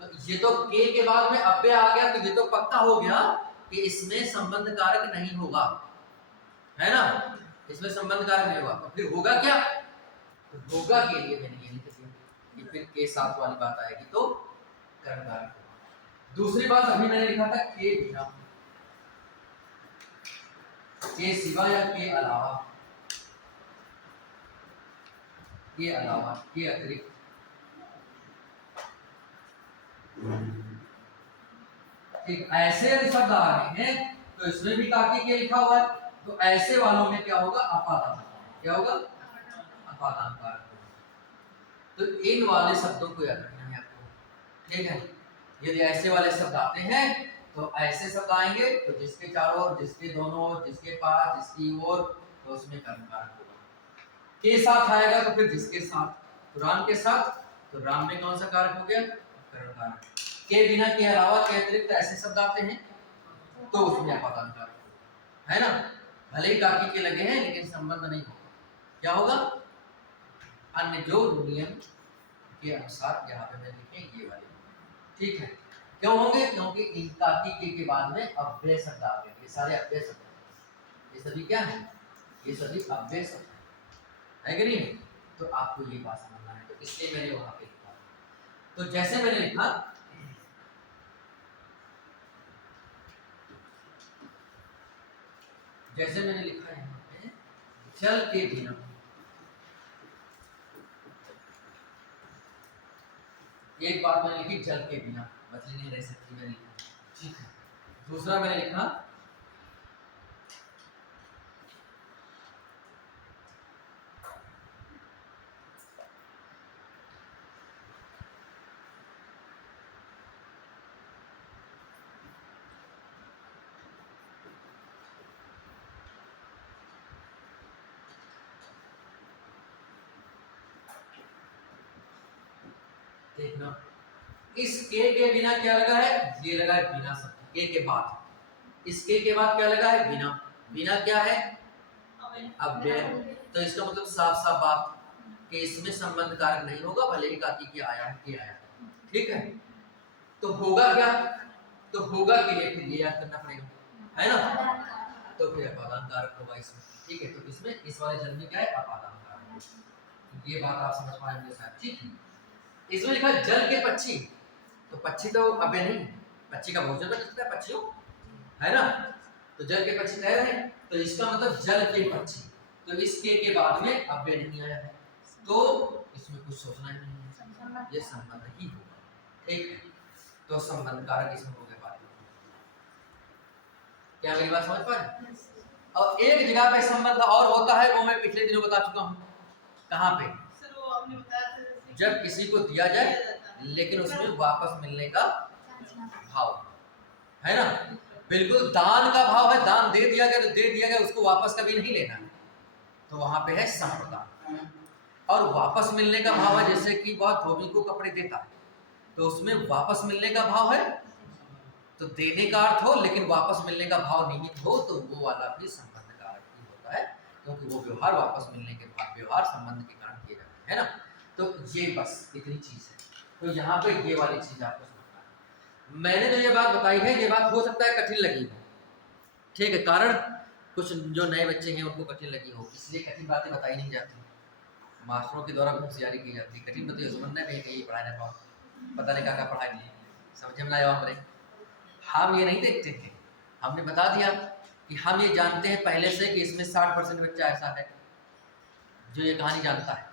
तो ये तो के बाद में अव्यय आ गया, तो ये तो पक्का हो गया कि इसमें संबंध कारक नहीं होगा, है ना, इसमें संबंध कारक नहीं होगा, तो फिर होगा क्या, तो होगा के लिए मैंने ये लिख दिया कि फिर के साथ वाली बात आएगी तो कर्म कारक होगा। दूसरी बात अभी मैंने लिखा था के बिना, के सिवा या के अलावा, के अलावा, के अतिरिक्त, ठीक, ऐसे यदि शब्द आ रहे हैं तो इसमें भी ताकि के लिखा हुआ है, तो ऐसे वालों में क्या होगा, अपादान, क्या होगा, अपादान कारक। तो इन वाले शब्दों को याद रखना है आपको, ठीक है। यदि ऐसे वाले शब्द आते हैं तो ऐसे शब्द आएंगे, तो जिसके चारों ओर, जिसके दोनों ओर, जिसके पास, जिसकी ओर, तो उसमें कर्म कारक होगा। के साथ आएगा तो फिर जिसके साथ, तो राम के साथ, तो राम में कौन सा कारक हो गया, कर्म कारक। के बिना, के अलावा, के अतिरिक्त ऐसे शब्द आते हैं तो उसमें अपादान कारक होगा, है ना, भले ही ताकि के लगे हैं लेकिन संबंध नहीं होगा, क्या होगा, अन्य जो नियम के अनुसार यहाँ पे मैं लिखे ये वाले, ठीक है। क्यों होंगे, क्योंकि इन ताकि के बाद में अव्यय शब्द आ गए, ये सारे अव्यय शब्द, ये सभी क्या है, ये सभी अव्यय शब्द है कि नहीं, तो आपको ये बात समझना है, तो इसलिए मैंने वहां पे लिखा, तो जैसे मैंने लिखा यहाँ पे जल के बिना, एक बात मैंने लिखी जल के बिना मछली नहीं रह सकती, मैंने लिखा, ठीक है। दूसरा मैंने लिखा देखना, इस के बिना क्या लगा है, ये लगा है बिना शब्द, के बाद, इस के बाद क्या लगा है, बिना, बिना क्या है अव्यय, तो इसका मतलब साफ साफ बात कि इसमें संबंध कारक नहीं होगा, भले ही ताकि के आया है, के आया, ठीक है। तो होगा क्या, तो होगा के लिए फिर ये याद करना पड़ेगा, है ना, तो फिर अपादान कारक होगा इसमें, ठीक है। तो इसमें इस वाले जल में क्या है, अपादान कारक, ये बात आप समझ पाएंगे शायद, ठीक है। इसमें लिखा जल के पक्षी, तो पक्षी तो अव्यय नहीं है, पक्षी का भोजन बन सकता है पक्षियों, है ना, तो जल के पक्षी तैर रहे हैं, तो इसका मतलब जल के पक्षी, तो इस के बाद में अव्यय नहीं आया है, तो इसमें कुछ सोचना ही नहीं है, ये संबंध ही होगा, ठीक है। तो संबंध कारक इसमें हो गया बात। क्या मेरी बात समझ पा रहे? और एक जगह पे संबंध और होता है, वो मैं पिछले दिनों बता चुका हूँ। कहाँ पे? सर वो आपने बताया था जब किसी को दिया जाए लेकिन उसमें वापस मिलने का भाव है ना। बिल्कुल दान का भाव है, दान दे दिया गया तो दे दिया गया, उसको वापस कभी नहीं लेना है, तो वहां पे है संप्रदान। और वापस मिलने का भाव है, जैसे कि बहुत धोबी को कपड़े देता है तो उसमें वापस मिलने का भाव है, तो देने का अर्थ हो लेकिन वापस मिलने का भाव निहित हो, तो वो वाला भी संबंध का अर्थ ही होता है, क्योंकि वो व्यवहार वापस मिलने के बाद व्यवहार संबंध के कारण किए जाते हैं ना। तो ये बस इतनी चीज है। तो यहाँ पे ये वाली चीज आपको समझना है। मैंने जो ये बात बताई है, ये बात हो सकता है कठिन लगी हो, ठीक है, कारण कुछ जो नए बच्चे हैं उनको कठिन लगी हो, इसलिए कठिन बातें बताई नहीं जाती, मास्टरों के द्वारा होशियारी की जाती है। कठिन बातें समझने में कहीं पढ़ाई ना पाओ, पता नहीं क्या पढ़ाई नहीं, समझ में आया हमने। हम ये नहीं देखते थे, हमने बता दिया कि हम ये जानते हैं पहले से कि इसमें 60% बच्चा ऐसा है जो ये कहानी जानता है,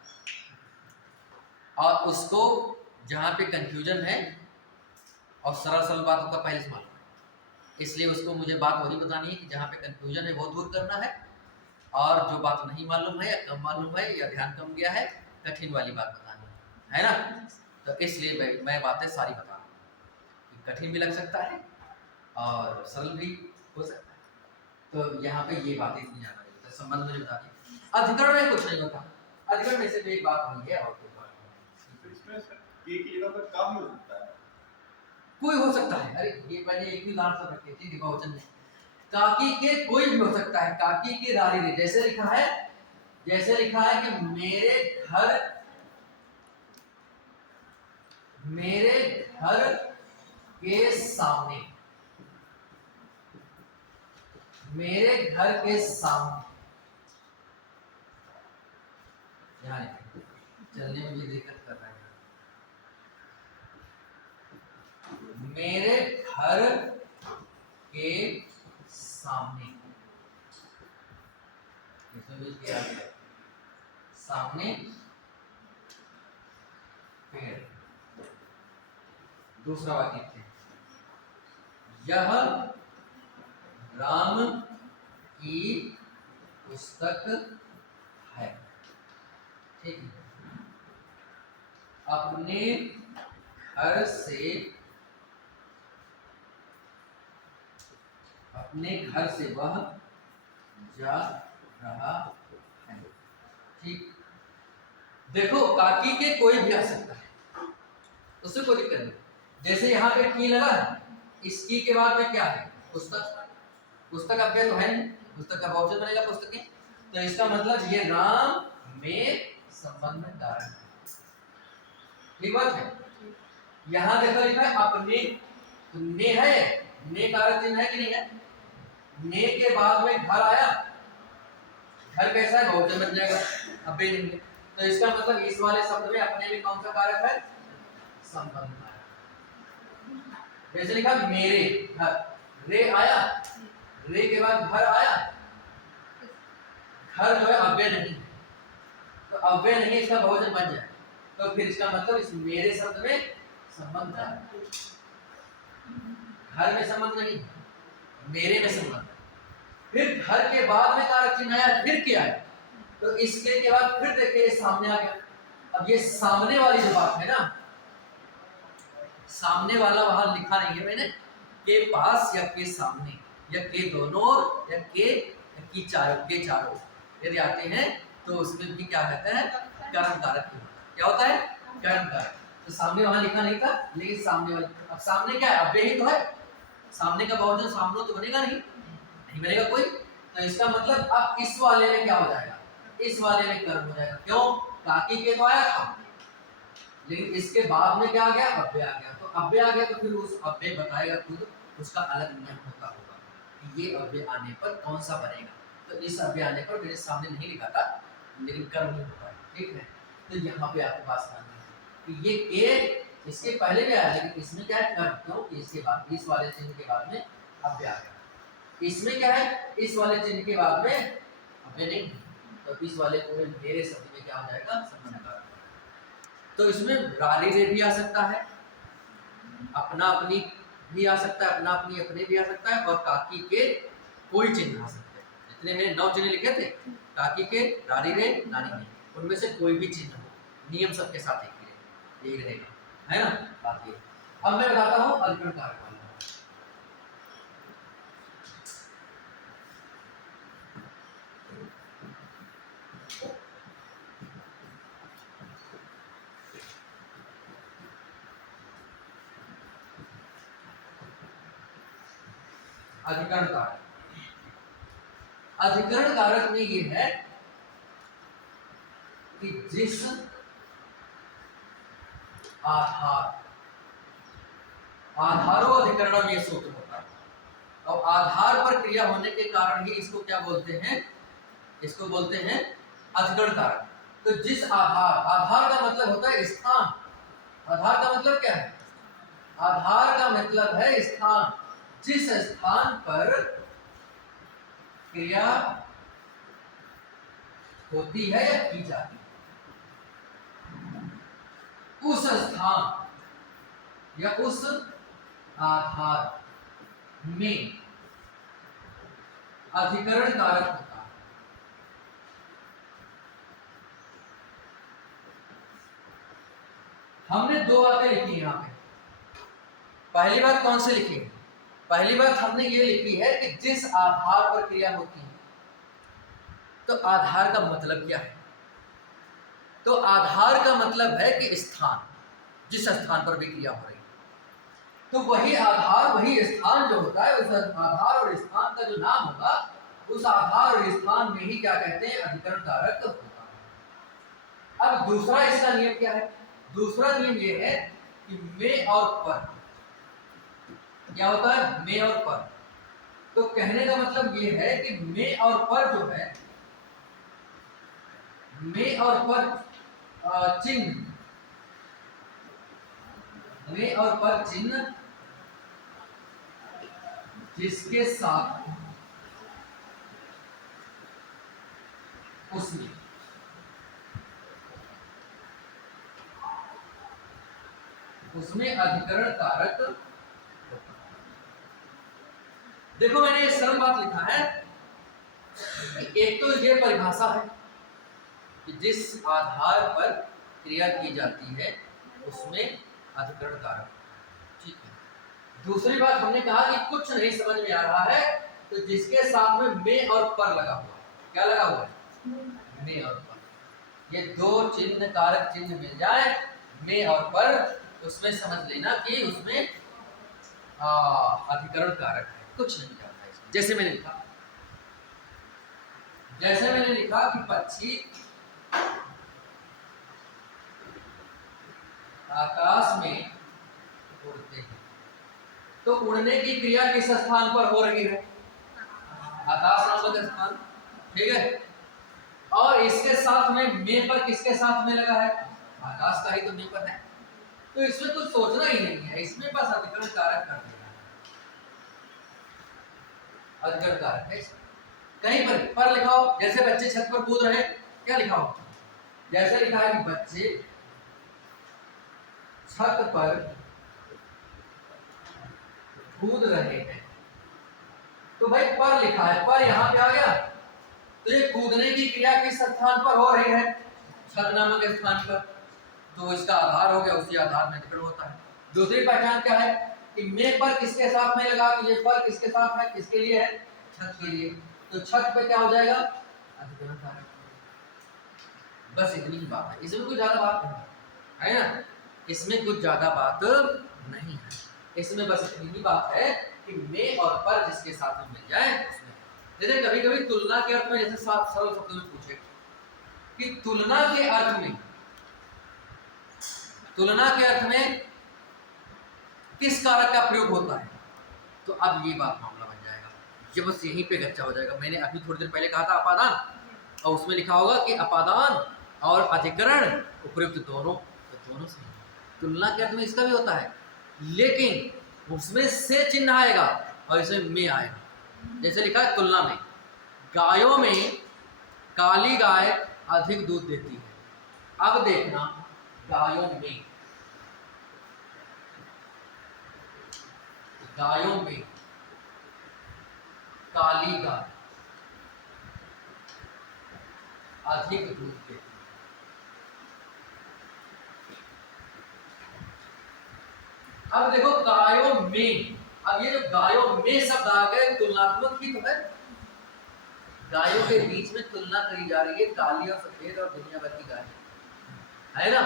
और उसको जहाँ पे कंफ्यूजन है और सरल सरल बातों का पहले से मालूम है, इसलिए उसको मुझे बात वही बतानी है कि जहाँ पे कंफ्यूजन है वो दूर करना है, और जो बात नहीं मालूम है या कम मालूम है या ध्यान कम गया है, कठिन वाली बात बतानी है ना। तो इसलिए मैं बातें सारी बता रहा हूँ कि कठिन भी लग सकता है और सरल भी हो सकता है। तो यहाँ पे ये बातें इतनी जाना है, तो संबंध मुझे बता दिया। अधिकरण में कुछ नहीं होता, अधिकरण में से एक बात हुई है और कोई बात नहीं। इसमें एक ही जगह पर काम हो सकता है, कोई हो सकता है। अरे ये पहले एक ही उदाहरण सब रखे थे बहुवचन में, काकी के कोई भी हो सकता है, काकी के दारी, जैसे लिखा है, जैसे लिखा है कि मेरे घर के सामने, मेरे घर के सामने, यहाँ चलने में भी दिक्कत कर रहा है, मेरे घर के सामने, इसमें भी क्या है, सामने पेड़। दूसरा वाक्य लिखते हैं, यह राम की पुस्तक है, ठीक है, अपने घर से वह जा रहा है, ठीक। देखो काकी के कोई भी आ सकता है, उससे कोई दिक्कत नहीं। जैसे यहाँ पे की लगा है, इस की के बाद में क्या है, पुस्तक, पुस्तक अव्यय तो है नहीं, पुस्तक का बहुवचन बनेगा पुस्तकें, तो इसका मतलब ये राम में संबंध कारण है, ठीक बात है। यहाँ देखो लिखा है अपने, तो ने है, ने कारक चिन्ह है कि नहीं है, ने के बाद में घर आया, घर कैसा है, बहुवचन बन जाएगा, अव्यय नहीं है, तो इसका मतलब इस वाले शब्द में अपने में कौन सा कारक है, संबंध। जैसे लिखा मेरे घर, रे आया, रे के बाद घर आया, घर जो है अव्यय नहीं, तो अव्यय नहीं इसका बहुवचन बन जाए, तो फिर इसका मतलब इस मेरे शब्द में संबंध है, घर में संबंध नहीं, मेरे में संबंध। फिर घर के बाद में कारक चिन्ह आया, फिर क्या है, तो इसके के बाद फिर देखिए सामने आ गया। अब ये सामने वाली जो बात है ना, सामने वाला वहां लिखा नहीं है मैंने, के पास या के सामने या के दोनों या के की चारों, के चारों यदि आते हैं तो उसमें भी क्या कहते हैं, कर्म कारक क्या होता है, कर्म कारक। तो सामने वहां लिखा नहीं था, लेकिन सामने वाले, अब सामने क्या है, अव्यय ही तो है, सामने का बहुवचन सामने तो बनेगा नहीं, नहीं बनेगा कोई, तो इसका मतलब अब इस वाले में क्या हो जाएगा, इस वाले में कर्म हो जाएगा। क्यों, काकी के तो आया था, लेकिन इसके बाद में क्या आ गया, अव्यय आ गया, तो अव्यय आ गया तो फिर उस अव्यय बताएगा खुद, उसका अलग नियम होता होगा कि ये अव्यय आने पर कौन सा बनेगा। तो इस अव्यय आने पर मेरे सामने नहीं लिखा था, लेकिन कर्म नहीं होता है, ठीक है। तो यहाँ पे आपके पास कि ये के इसके पहले भी आया, लेकिन इसमें क्या है, कर्म, क्यों, इसके बाद इस वाले चिन्ह के बाद में अव्यय आ गया। इसमें क्या है, इस वाले चिन्ह के बाद में अव्यय नहीं, तो इस वाले पूरे मेरे शब्द में क्या हो जाएगा, संबंध कारक। तो इसमें रारी रे भी आ सकता है, अपना अपनी भी आ सकता है, अपना अपनी अपने भी आ सकता है, और काकी के कोई चिन्ह आ सकते हैं। जितने मैंने 9 चिन्ह लिखे थे, काकी के, रानी रे, नानी रे, उनमें से कोई भी चिन्ह हो, नियम सबके साथ एक ही यही रहेगा, है ना। बात ये। अब मैं बताता हूँ अधिकरण कारक वाला। अधिकरण कारक, अधिकरण कारक में ये है कि जिस आधारो अधिकरणम ये सूत्र होता है, और आधार पर क्रिया होने के कारण ही इसको क्या बोलते हैं, इसको बोलते हैं अधिकरण कारक। तो जिस आधार का मतलब होता है स्थान। आधार का मतलब क्या है? आधार का मतलब है स्थान। जिस स्थान पर क्रिया होती है या की जाती है, उस स्थान या उस आधार में अधिकरण कारक होता है। हमने दो बातें लिखी यहां पे। पहली बात कौन सी लिखी है? पहली बात हमने ये लिखी है कि जिस आधार पर क्रिया होती है। तो आधार का मतलब क्या है? तो आधार का मतलब है कि स्थान, जिस स्थान पर भी क्रिया हो रही है। तो वही आधार, वही स्थान जो होता है, उस आधार और स्थान का जो नाम होगा, उस आधार और स्थान में ही क्या कहते हैं, अधिकरण कारक होता है। अब दूसरा इसका नियम क्या है? दूसरा नियम ये है कि में और पर। क्या होता है? में और पर। तो कहने का मतलब ये है कि में और पर जो है, में और पर चिन्ह, में और पर चिन्ह जिसके साथ उसमें अधिकरण कारक होता है। देखो मैंने ये सरल बात लिखा है कि एक तो ये परिभाषा है कि जिस आधार पर क्रिया की जाती है उसमें अधिकरण कारक, ठीक है। दूसरी बात हमने कहा कि कुछ नहीं समझ में आ रहा है तो जिसके साथ में और पर लगा हुआ है। क्या लगा हुआ है? में और पर। ये दो चिन्ह, कारक चिन्ह मिल जाए, में और पर, उसमें समझ लेना कि उसमें अधिकरण कारक है, कुछ नहीं करता इसमें। जैसे मैंने लिखा कि पक्षी आकाश में उड़ते हैं। तो उड़ने की क्रिया किस स्थान पर हो रही है? आकाश नामक स्थान, ठीक है। और इसके साथ में पर किसके साथ में लगा है? आकाश का ही तो में पर है। तो इसमें कुछ सोचना ही नहीं है, इसमें बस अधिकरण कारक कर देना है। अधिकरण कारक है। कहीं पर लिखा हो, जैसे बच्चे छत पर कूद रहे, क्या लिखा हो? जैसे लिखा है कि बच्चे छत पर कूद रहे हैं, तो भाई पर लिखा है, पर यहां पे आ गया। तो ये कूदने की क्रिया किस स्थान पर हो रही है? छत नामक स्थान पर। तो इसका आधार हो गया, उसी आधार में अधिकरण होता है। दूसरी पहचान क्या है कि में पर किसके साथ में लगा, तो ये पर किसके साथ है, किसके लिए है? छत के लिए। तो छत पे क्या हो जाएगा? अधिकरण कारक। बस इतनी ही बात है, इसमें कुछ ज्यादा बात नहीं है ना, इसमें कुछ ज्यादा बात नहीं है। इसमें बस इतनी ही बात है कि में और पर जिसके साथ में मिल जाए उसमें। जैसे कभी कभी तुलना के अर्थ में, जैसे सरल शब्दों में पूछे कि तुलना के अर्थ में किस कारक का प्रयोग होता है, तो अब ये बात मामला बन जाएगा। ये बस यहीं पे गच्चा हो जाएगा। मैंने अभी थोड़ी देर पहले कहा था अपादान, और उसमें लिखा होगा कि अपादान और अधिकरण उपयुक्त दोनों, तो दोनों से तुलना के अर्थ में इसका भी होता है, लेकिन उसमें से चिन्ह आएगा और इसमें में आएगा। जैसे लिखा है तुलना में, गायों में काली गाय अधिक दूध देती है। अब देखना गायों में, गायों में काली गाय अधिक दूध देती है। अब देखो गायों में, अब ये जो गायों में शब्द आ गए तुलनात्मक ही तो है। गायों के बीच में तुलना करी जा रही है, काली और सफेद और दुनिया भर की गाय, है ना।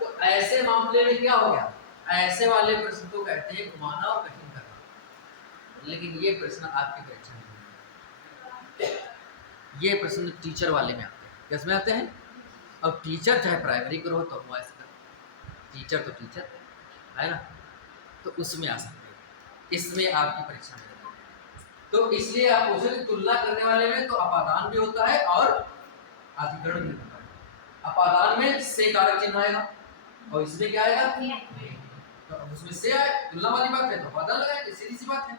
तो ऐसे मामले में क्या हो गया, ऐसे वाले प्रश्न को कहते हैं घुमाना और कठिन करना। लेकिन ये प्रश्न आपकी परीक्षा में, ये प्रश्न टीचर वाले में आते हैं। किसमें आते हैं? अब टीचर चाहे प्राइमरी करो तो हम ऐसे करें, टीचर तो टीचर है ना, तो उसमें आ सकते हैं, इसमें आपकी परीक्षा में। तो इसलिए आप पूछे तुलना करने वाले में तो अपादान भी होता है और अधिकरण भी होता है। अपादान में से कारक चिन्ह आएगा और इसमें क्या आएगा, तो अब उसमें से आए, तुलना वाली बात है तो अपादान लगाएंगे, सीधी सी बात है।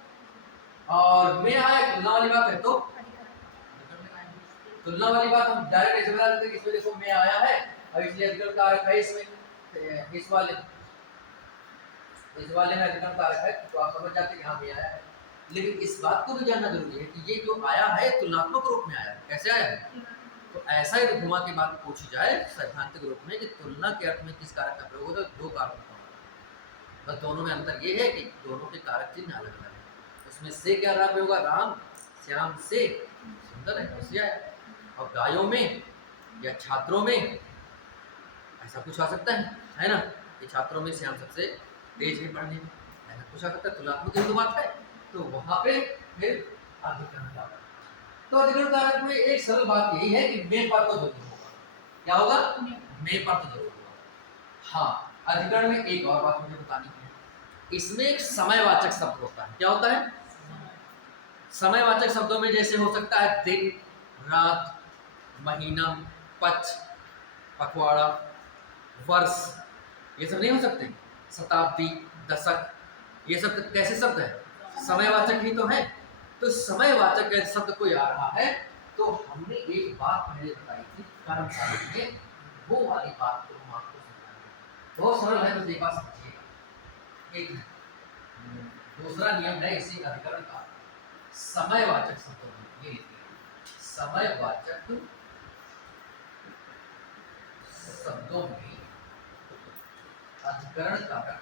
और में आए तुलना वाली बात है तो तुलना वाली बात हम डायरेक्ट ऐसे बता देते हैं कि इसमें देखो में आया है और इसलिए अधिकरण कारक है इसमें, इस वाले में अधिकरण कारक है, तो आप समझ जाते हैं कि हाँ में आया है। लेकिन इस बात को भी जानना जरूरी है कि ये जो आया है तुलनात्मक रूप में आया है। कैसे आया है? तो ऐसा ही घुमा के बात पूछी जाए सैद्धांतिक रूप में कि तुलना के अर्थ में किस कारक का प्रयोग होता है, दो कारक का। बस दोनों में अंतर ये है कि दोनों के कारक चिन्ह अलग अलग है। उसमें से क्या राम में होगा, राम श्याम से, सुंदर है होशियार है। और गायों में या छात्रों में ऐसा कुछ आ सकता है ना, कि छात्रों में श्याम सबसे तेज है पढ़ने में, ऐसा कुछ आ सकता है। तुलनात्मक ही तो बात है, तो वहां पे फिर अधिकरण कारक। तो अधिकरण कारक में एक सरल बात यही है कि में पर तो जरूर होगा। क्या होगा? में पर तो जरूर होगा। हाँ, अधिकरण में एक और बात मुझे बतानी है, इसमें एक समयवाचक शब्द होता है। क्या होता है? समयवाचक शब्दों में जैसे हो सकता है दिन, रात, महीना, पक्ष, पखवाड़ा, वर्ष, ये सब नहीं हो सकते। शताब्दी, दशक, ये सब कैसे शब्द है? समयवाचक ही तो है। तो समयवाचक शब्द कोई आ रहा है तो हमने एक बात पहले बताई थी कर्मचारी में, वो वाली बात को हम आपको समझाएंगे। बहुत सरल है, तो एक बात समझिएगा। एक दूसरा नियम है इसी अधिकरण का, समयवाचक शब्दों में, ये समयवाचक शब्दों में अधिकरण कारक।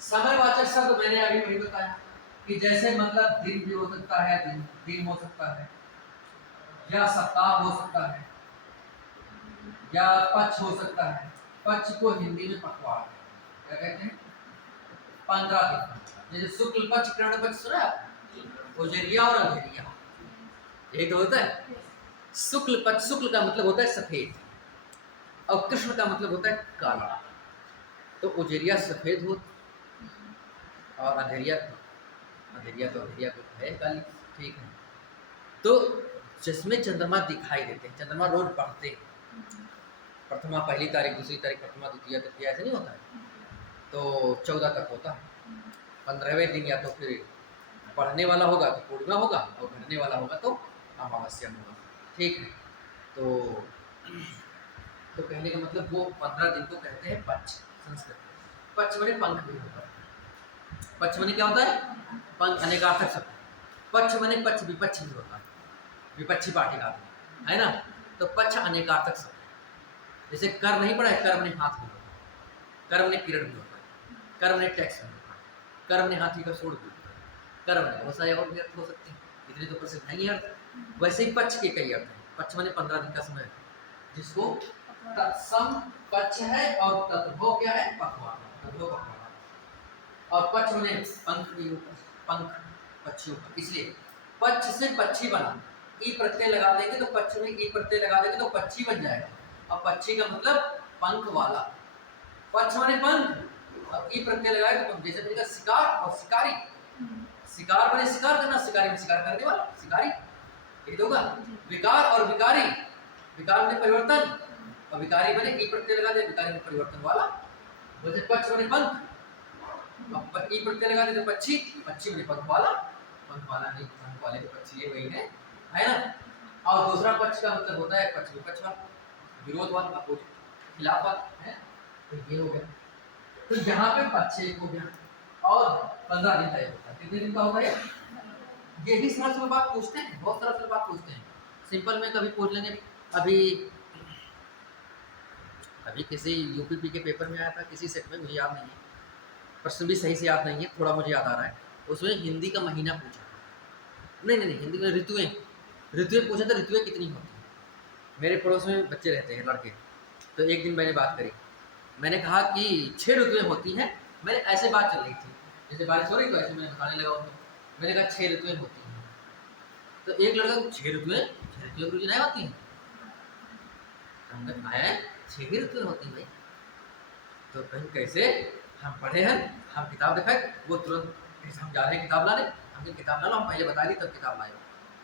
समयवाचक शब्द मैंने अभी वही बताया कि जैसे मतलब दिन भी हो सकता है, दिन हो सकता है, या सप्ताह हो सकता है, या पक्ष हो सकता है। पक्ष को हिंदी में पखवाड़ा क्या कहते हैं? 15 दिन। जैसे शुक्ल पक्ष, कृष्ण पक्ष सुना है, उजरिया और अंधेरिया, यही तो होता है। शुक्ल पक्ष, शुक्ल का मतलब होता है सफेद और कृष्ण का मतलब होता है काला। तो उजरिया सफेद हो और अंधेरिया तो अंधेरिया को है काली, ठीक है। तो जिसमें चंद्रमा दिखाई देते हैं, चंद्रमा रोज बढ़ते हैं, प्रथमा पहली तारीख, दूसरी तारीख, प्रथमा द्वितीय तृतीया, ऐसे नहीं होता है। तो 14 तक होता है। 15वें दिन या तो फिर बढ़ने वाला होगा तो पूर्णिमा होगा और घटने वाला होगा तो अमावस्या होगा, ठीक है। तो कहने का मतलब वो 15 दिन को कहते हैं पक्ष। संस्कृत पक्ष मैंने पंख भी होता है। पक्ष मैंने क्या होता है? पंख, अनेकार्थक शब्द। पक्ष मैंने पक्ष विपक्ष भी होता है, विपक्षी पार्टी का है ना। तो पक्ष अनेकार्थक शब्द है। जैसे कर नहीं पड़ा है, कर्म ने हाथ भी होता है, कर्म ने किरण भी होता है, कर्म ने टैक्स भी होता है, कर्म ने हाथी का सूंड भी होता है, कर्म ने बहुत सारे और भी अर्थ हो सकते हैं, इतने तो प्रसिद्ध है ही अर्थ। वैसे ही पक्ष के कई अर्थ हैं। पक्ष मैंने 15 दिन का समय है, जिसको तत्सम पक्ष है और तत्भो क्या है? पखवाड़ा, तत्भो पखवाड़ा। और पक्ष मैंने पंख भी होता है, पंख पक्षियों का, इसलिए पक्ष से पक्षी बना। ई प्रत्यय लगा देंगे तो पक्ष में ई प्रत्यय लगा देंगे तो पक्षी बन जाएगा। और पक्षी का मतलब पंख वाला। पक्ष माने पंख और ई प्रत्यय लगाए तो जैसे बनेगा शिकार और शिकारी। शिकार माने शिकार करना, शिकारी में शिकार करने वाला, शिकारी ये तो होगा। विकार और विकारी, विकार माने परिवर्तन और विकारी माने ई प्रत्यय लगा दे, विकारी में परिवर्तन वाला। बोलते पक्ष माने पंख, अब ई प्रत्यय लगा दे तो पक्षी, पक्षी माने पंख वाला, पंख वाला नहीं, पंख वाले तो पक्षी ये वही है ना। और दूसरा पक्ष का मतलब होता है पक्ष विपक्ष वाला, विरोध वाला, अपोजिट, खिलाफ वाला है। तो ये हो गया। तो यहाँ पे पक्ष एक हो गया और 15 दिन का होता है। कितने दिन का होता है? ये भी सरल सरल बात पूछते हैं, बहुत सरल सरल बात पूछते हैं। सिंपल में कभी पूछ लेंगे। अभी किसी यूपीपी के पेपर में आया था, किसी सेट में, मुझे याद नहीं है, प्रश्न भी सही से याद नहीं है, थोड़ा मुझे याद आ रहा है। उसमें हिंदी का महीना पूछा, नहीं हिंदी में ऋतुएं पूछा था, ऋतुएं कितनी होती हैं। मेरे पड़ोस में बच्चे रहते हैं लड़के, तो एक दिन मैंने बात करी, मैंने कहा कि 6 ऋतुएं होती हैं। मैंने ऐसे बात चल रही थी, जैसे बारिश हो रही तो ऐसे मैंने बताने लगा उनको, मैंने कहा 6 ऋतुएं होती हैं। तो एक लड़का 6 ऋतुएं गुरुजी नहीं होती हैं, हमने आया 6 ही ऋतुएं होती हैं भाई। तो कहीं कैसे, हम पढ़े हैं, हम किताब दिखाए, वो तुरंत हम जा रहे हैं किताब लाने, हमने किताब ला लो, हम पहले बता दी तब किताब लाए,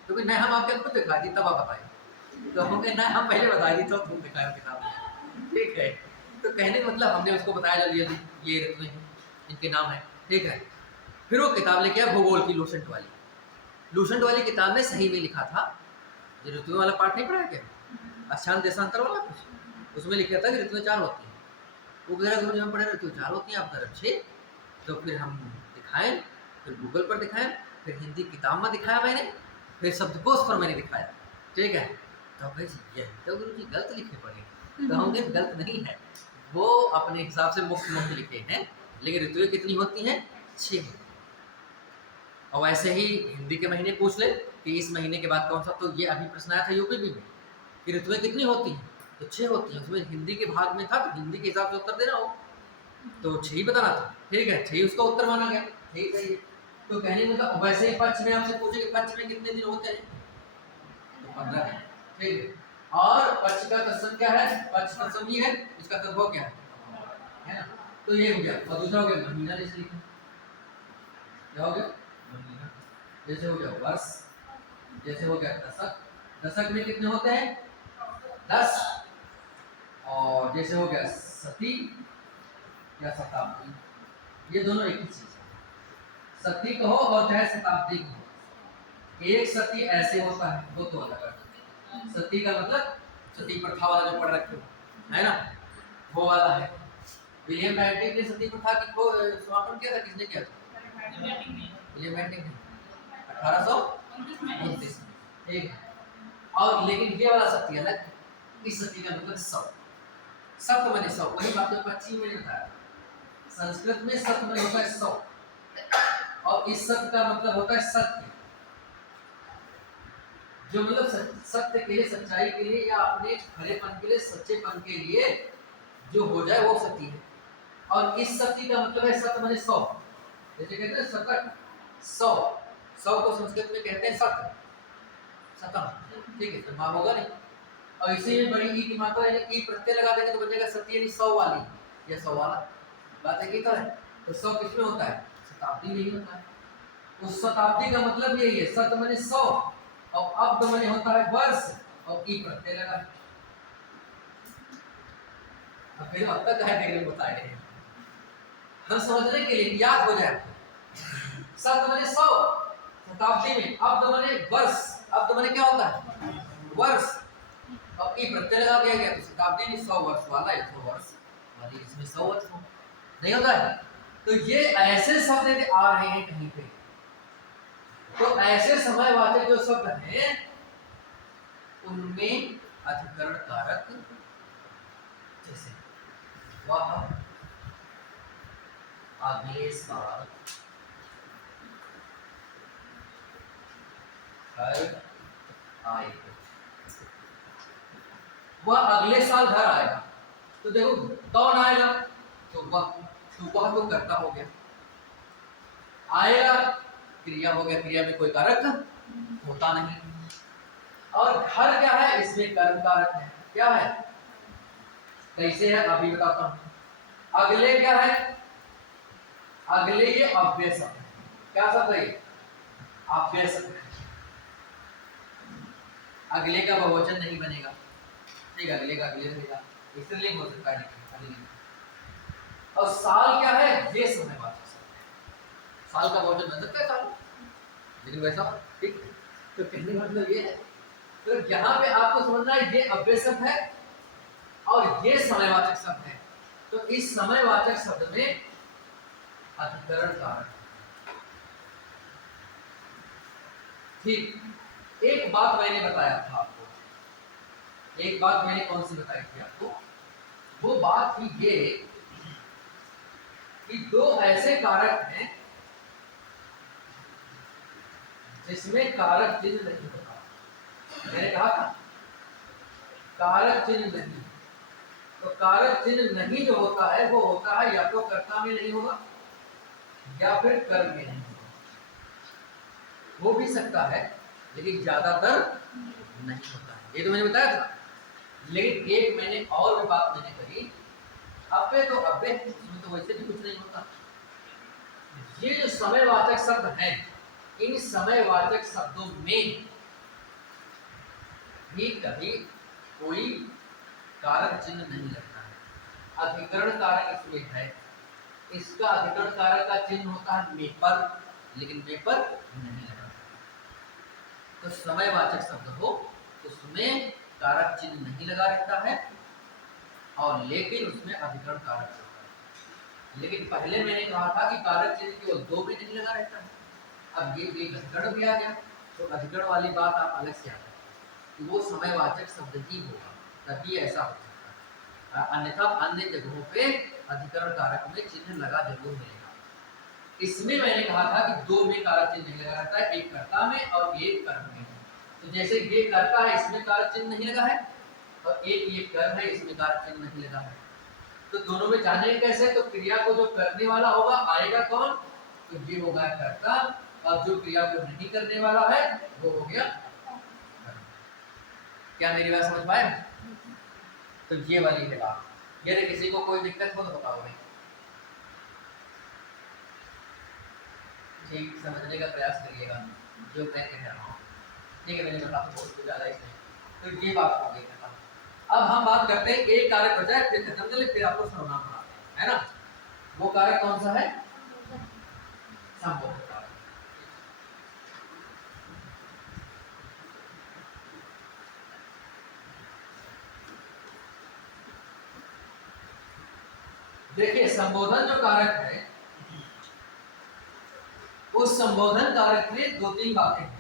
क्योंकि नहीं हम आपके खुद दिखा दी तब आप बताए। तो हम कहे नहीं हम पहले बता दी तो तुम दिखाए किताब, ठीक है। तो कहने का मतलब हमने उसको बताया जल्दी ये ऋतुएं इनके नाम है, ठीक है। फिर वो किताब लेके आया भूगोल की लूसेंट वाली किताब में सही में लिखा था, ये ऋतुएं वाला पार्ट नहीं पढ़ा क्या, अक्षांश देशांतर वाला कुछ, उसमें लिखा था कि ऋतुएं 4 होती हैं। वो कह रहा गुरु जी हम पढ़े ऋतुएं 4 होती हैं, आप तरफ 6। तो फिर हम दिखाएं, फिर गूगल पर दिखाएं, फिर हिंदी किताब में दिखाया मैंने, फिर शब्दकोश पर मैंने दिखाया, ठीक है। तो भाई ये तो गुरु जी गलत लिखे पड़े, तो हम कहें गलत नहीं है, वो अपने हिसाब से मुक्त लिखे हैं, लेकिन ऋतुएं कितनी होती हैं? 6। और वैसे ही हिंदी के महीने पूछ ले कि इस महीने के बाद कौन सा, तो ये अभी प्रश्न आया था यूपीपी में कि ऋतुएं कितनी होती हैं, तो 6 होती हैं। उसमें हिंदी के भाग में था तो हिंदी के हिसाब से उत्तर देना हो, तो 6 ही बताना था, ठीक है, 6 उसका उत्तर माना गया, ठीक है। तो कहने में मतलब वैसे ही पक्ष में आपसे पूछे कि पक्ष में कितने दिन होते हैं, तो 15 दिन, ठीक है। और पक्ष का तत्सम क्या है? पक्ष तत्सम ही है, इसका तद्भव क्या है ना। तो ये हो गया। और दूसरा हो गया महीना, जैसे लिखा, क्या हो गया? महीना। जैसे हो गया वर्ष, जैसे हो गया दशक, दशक में कितने होते हैं? 10। और जैसे हो गया सती या शताब्दी, ये दोनों एक ही चीज है। सती कहो और चाहे शताब्दी कहो, एक सती ऐसे होता है, वो तो अलग है। सती का मतलब सती प्रथा वाला जो पढ़ रखे हो है ना, वो वाला है। विलियम बेंटिक ने सती प्रथा की को समापन किया था, किसने किया था? विलियम बेंटिक ने 1829, ठीक है। और लेकिन ये वाला सती अलग, इस सती का मतलब 100, सत माने 100, वही बात जो 25 में बताया। संस्कृत में सत माने होता है 100, और इस सत का मतलब होता है सत्य, जो मतलब सत्य के लिए, सच्चाई के लिए, या अपने खरेपन के लिए, सच्चेपन के लिए जो हो जाए वो सती है। और इस सती का मतलब है सत माने 100, जैसे कहते हैं शतक, 100 को संस्कृत में कहते हैं सत, शतम, ठीक है, तो मां होगा नहीं। और इसी में बड़ी ई की मात्रा यानी ई प्रत्यय लगा देंगे तो बन जाएगा सती, यानी 100 वाली या 100 वाला, बात है कि तो है। तो 100 किसमें होता है? शताब्दी में ही होता है। उस शताब्दी का मतलब यही है, सत माने 100 और अब्द माने होता है वर्ष, और ई प्रत्यय लगा है। अब फिर अब तक है देख बताए हम समझने के लिए याद हो जाए। सत माने 100 शताब्दी में, अब्द माने वर्ष, अब्द माने क्या होता है? वर्ष, और ई प्रत्यय लगा दिया गया तो शताब्दी में 100 वर्ष वाला या 100 वर्ष वाली, इसमें 100 वर्ष नहीं होता है। तो ये ऐसे शब्द यदि आ रहे हैं कहीं पे, तो ऐसे समयवाचक जो शब्द हैं उनमें अधिकरण कारक, जैसे वह अगले साल घर आएगा, वह अगले साल घर आएगा। तो देखो कौन आएगा? तो वह तो कर्ता हो गया, आएगा क्रिया हो गया, क्रिया में कोई कारक होता नहीं। और घर क्या है? इसमें कर्म कारक है। क्या है? कैसे है अभी बताता हूं। अगले क्या है, अगले ये अव्यय शब्द है। क्या शब्द है ये, अव्यय शब्द है। अगले का बहुवचन नहीं बनेगा, ठीक है, अगले का अगले रहेगा, स्त्रीलिंग हो सकता है लेकिन अगले। और साल क्या है, ये समयवाचक शब्द है। साल का बहुवचन बन सकता है साल, लेकिन वैसा ठीक। तो कहने का मतलब ये है, तो यहाँ पे आपको समझना है ये अव्यय शब्द है और ये समयवाचक शब्द है। तो इस समयवाचक शब्द में अधिकरण कारक, ठीक। एक बात मैंने बताया था आपको, एक बात मैंने कौन सी बताई थी आपको, वो बात थी ये कि दो ऐसे कारक हैं जिसमें कारक चिन्ह नहीं होता। मैंने कहा था कारक चिन्ह नहीं, तो कारक चिन्ह नहीं जो होता है वो होता है या तो कर्ता में नहीं होगा या फिर कर्म में नहीं होगा। हो भी सकता है लेकिन ज्यादातर नहीं होता है, ये तो मैंने बताया था। लेकिन एक मैंने और भी बात मैंने कही, अव्यय तो अव्यय, उसमें तो वैसे भी कुछ नहीं होता। ये जो समयवाचक शब्द हैं, इन समयवाचक शब्दों में भी कभी कोई कारक चिन्ह नहीं लगता है। अधिकरण कारक इसमें है, इसका अधिकरण कारक का चिन्ह होता है मे पर, लेकिन मे पर नहीं लगा। तो समयवाचक शब्द हो उसमें कारक चिन्ह नहीं लगा रहता है और लेकिन उसमें अधिकरण कारक होता है। लेकिन पहले मैंने कहा था कि कारक चिन्ह केवल दो में नहीं लगा रहता है। अब ये अधिकरण भी आ गया, तो अधिकरण वाली बात आप अलग से आ गई कि वो समयवाचक शब्द ही होगा, तभी ऐसा हो सकता है। अन्यथा अन्य जगहों पे अधिकरण कारक में चिन्ह लगा जरूर मिलेगा। इसमें मैंने कहा था कि दो में कारक चिन्ह नहीं लगा रहता है, एक कर्ता में और एक कर्म में। तो जैसे ये कर्ता है इसमें कारक चिन्ह नहीं लगा है और एक ये कर्म है इसमें कारक चिन्ह नहीं लगा है। तो दोनों में जानेंगे कैसे, तो क्रिया को जो करने वाला होगा आएगा कौन, तो ये होगा कर्ता, और जो क्रिया को नहीं करने वाला है वो हो गया कर्म। क्या मेरी बात समझ पाए? तो ये वाली है बात। यदि किसी को कोई दिक्कत हो तो बताओ भाई, ठीक समझने का प्रयास करिएगा जो मैं कह रहा हूँ, ठीक है। मैंने कहा बहुत कुछ ज़्यादा इसमें, तो ये बात हो गई खत्म। अब हम बात करते हैं एक कारक बचा है, फिर खत्म कर ले, फिर आपको सर्वनाम बनाते हैं, है ना। वो कारक कौन सा है, संबोधन कारक। देखिए संबोधन जो कारक है, उस संबोधन कारक में दो तीन बातें हैं।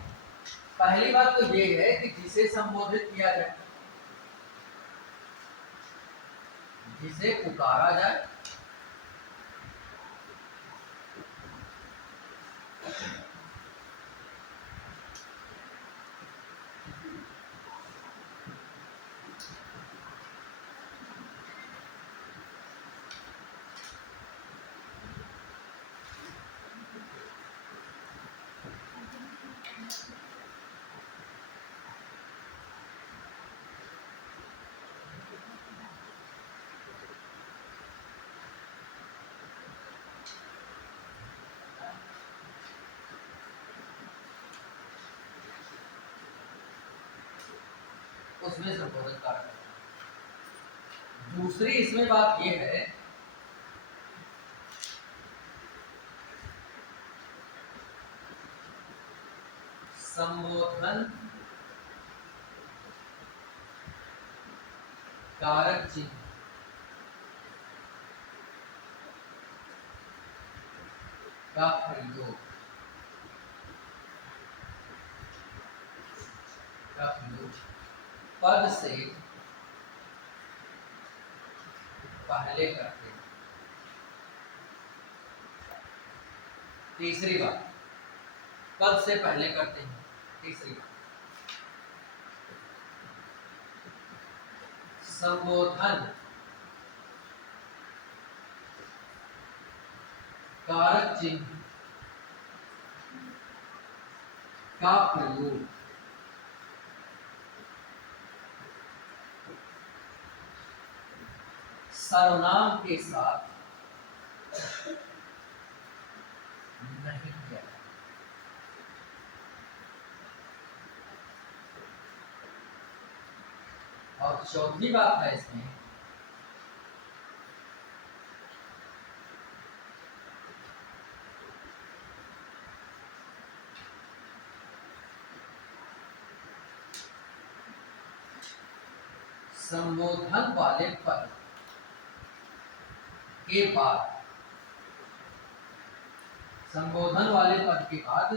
पहली बात तो ये है कि जिसे संबोधित किया जाए, जिसे पुकारा जाए, उसमें संबोधन कारक है। दूसरी इसमें बात यह है संबोधन कारक चिन्ह का प्रयोग पद से पहले करते हैं। तीसरी बात, पद से पहले करते हैं। तीसरी बात, संबोधन कारक चिन्ह का प्रयोग सर्वनाम के साथ नहीं किया जाता। और चौथी बात है इसमें संबोधन वाले पद के बाद, संबोधन वाले पद के बाद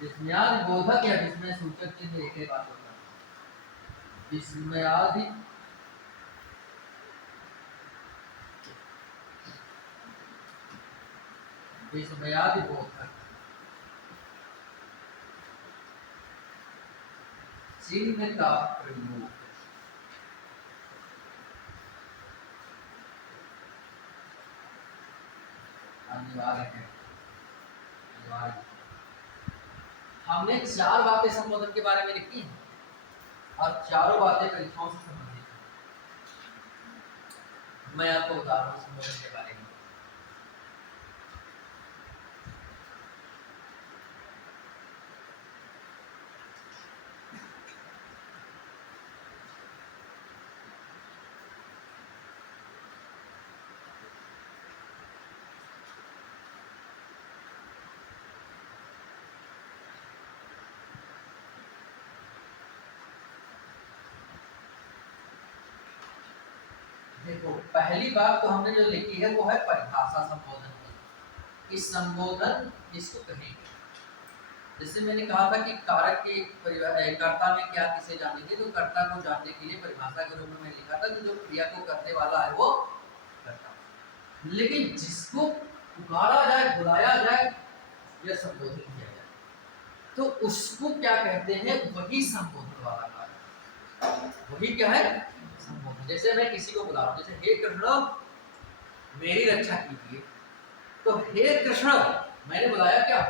विस्मयादि बोधक या विस्मय सूचक चिन्ह एक ही बात होता है। विस्मयादि विस्मयादि बोधक चिन्ह का प्रयोग अनिवार्य है। अनिवार्य। हमने 4 बातें संबोधन के बारे में लिखी हैं और चारों बातें परीक्षाओं से संबंधित हैं। मैं आपको बता रहा हूँ संबोधन के बारे में। देखो, पहली बात तो हमने जो लिखी है वो है परिभाषा संबोधन की। इस संबोधन इसको कहेंगे। जैसे मैंने कहा था कि कारक के कर्ता में क्या किसे जानेंगे, तो कर्ता को जानने के लिए परिभाषा के रूप में मैं लिखा था कि जो क्रिया को करने वाला है वो कर्ता। लेकिन जिसको पुकारा जाए, बुलाया जाए या संबोधित किया जाए, तो उसको क्या कहते हैं, वही संबोधन वाला कार्य। वही क्या है, संबोधन। जैसे मैं किसी को बुला रहा हूँ, जैसे हे कृष्ण मेरी रक्षा कीजिए, तो हे कृष्ण मैंने बुलाया क्या,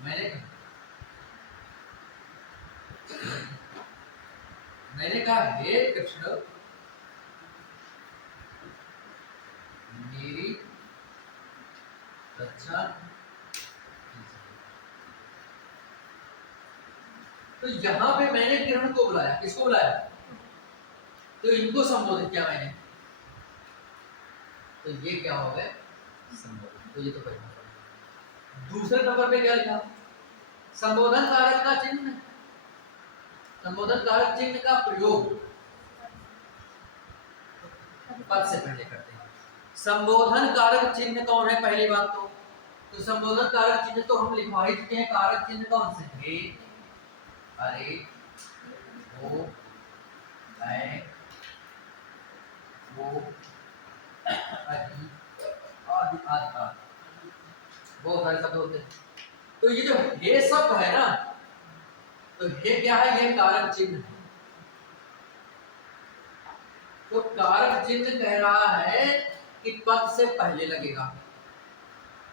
मैंने कहा हे कृष्ण मेरी रक्षा कीजिए। तो यहां पे मैंने किरण को बुलाया, किसको बुलाया, तो इनको संबोधित किया मैंने, तो ये क्या हो गए, संबोधन। तो ये तो परिभाषा। दूसरे नंबर पे क्या लिखा, संबोधन कारक का चिन्ह। संबोधन कारक चिन्ह का प्रयोग पद से पहले करते हैं। संबोधन कारक चिन्ह कौन है, पहली बात तो संबोधन कारक चिन्ह तो हम लिखवा ही चुके हैं। कारक चिन्ह कौन से, हे, अरे, वो, ऐ, वो, अहि, आदि आदि बहुत सारे शब्द होते हैं। तो ये जो हे शब्द है ना, तो हे क्या है, ये कारक चिन्ह है। तो कारक चिन्ह कह रहा है कि पद से पहले लगेगा।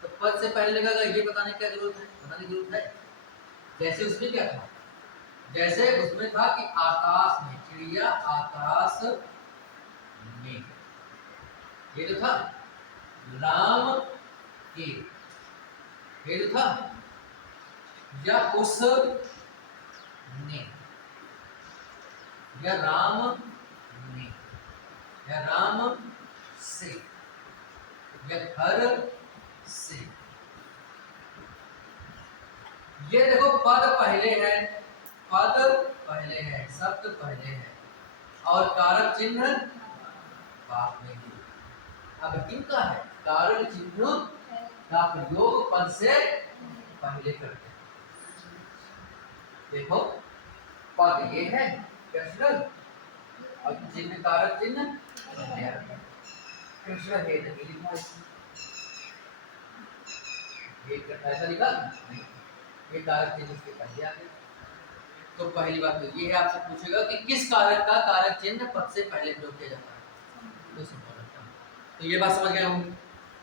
तो पद से पहले लगेगा, ये बताने की क्या जरूरत है, बताने की जरूरत है। जैसे उसमें क्या था, जैसे उसमें था कि आकाश में, चिड़िया आकाश में, ये जो था राम के, ये जो था, या उस ने, या राम ने, या राम से, या घर से। ये देखो पद पहले है, पद पहले है, शब्द पहले है और कारक चिन्ह बाद में है। अब किनका है, कारक चिन्ह का प्रयोग पद से पहले करते हैं। देखो पद ये है कृष्ण और चिन्ह कारक चिन्ह कृष्ण है, नहीं लिखा ऐसा लिखा नहीं, ये कारक चिन्ह उसके पहले आ गया। तो पहली बात तो ये है, आपसे पूछेगा कि किस कारक का कारक चिन्ह पद से पहले प्रयोग किया जाता है, तो संबोधन का। तो ये बात समझ गए हम।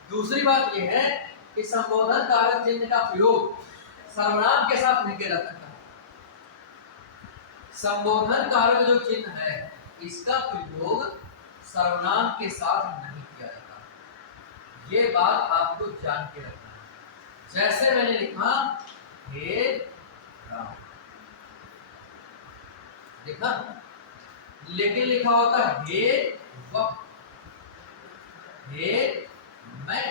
दूसरी बात ये है कि संबोधन कारक चिन्ह का प्रयोग सर्वनाम के साथ नहीं किया जा सकता। संबोधन कारक जो चिन्ह है इसका प्रयोग सर्वनाम के साथ नहीं किया जाता। ये बात आपको जान के रखना है। जैसे मैंने लिखा हे राम, देखा, लेकिन लिखा होता हे वह, हे मैं,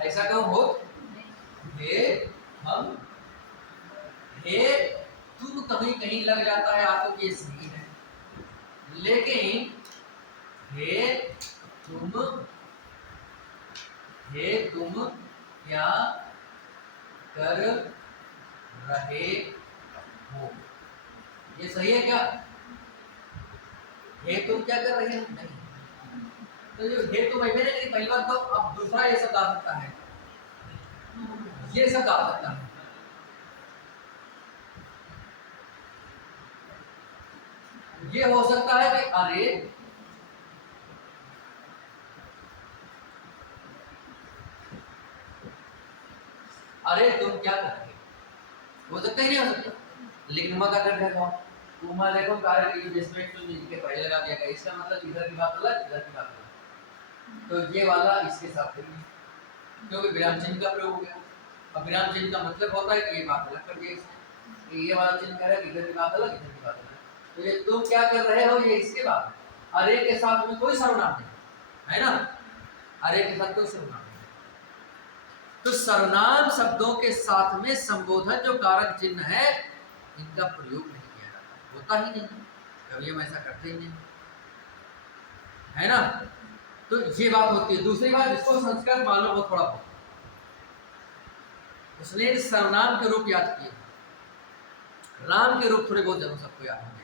ऐसा क्यों हो? हे हम, हे तुम कहीं कहीं लग जाता है आपको कि ये सही है, लेकिन हे तुम क्या कर रहे हो, ये सही है क्या? हे तुम क्या कर रहे हो नहीं, तो जो हे तुम है मेरे पहली बात, तो अब दूसरा ये शब्द आ सकता है, ये शब्द आ सकता है। ये हो सकता है कि अरे, अरे तुम क्या कर रहे हो सकता ही नहीं हो सकता, लेकिन मैं क्या कर रहा हूँ, तुम देखो कार्य की जिसमें तुम इनके पहले लगा दिया गया, इसका मतलब इधर की बात अलग, इधर की बात अलग, तो ये वाला इसके साथ नहीं, क्योंकि विराम चिन्ह का प्रयोग हो गया। अब विराम चिन्ह का मतलब होता है कि ये बात अलग कर दिया इसने, ये वाला चिन्ह कह रहा है इधर की बात अलग, इधर की बात अलग, तो ये तुम क्या कर रहे हो ये इसके बाद, अरे के साथ में कोई सर्वनाम नहीं है ना, अरे के साथ कोई सर्वनाम नहीं। तो सर्वनाम शब्दों के साथ में संबोधन जो कारक चिन्ह है इनका प्रयोग नहीं किया जाता, होता ही नहीं, कभी हम ऐसा करते ही नहीं, है ना। तो ये बात होती है। दूसरी बात, जिसको संस्कृत मालूम हो थोड़ा बहुत, उसने सर्वनाम के रूप याद किए, राम के रूप थोड़े बहुत जनों सबको याद होंगे।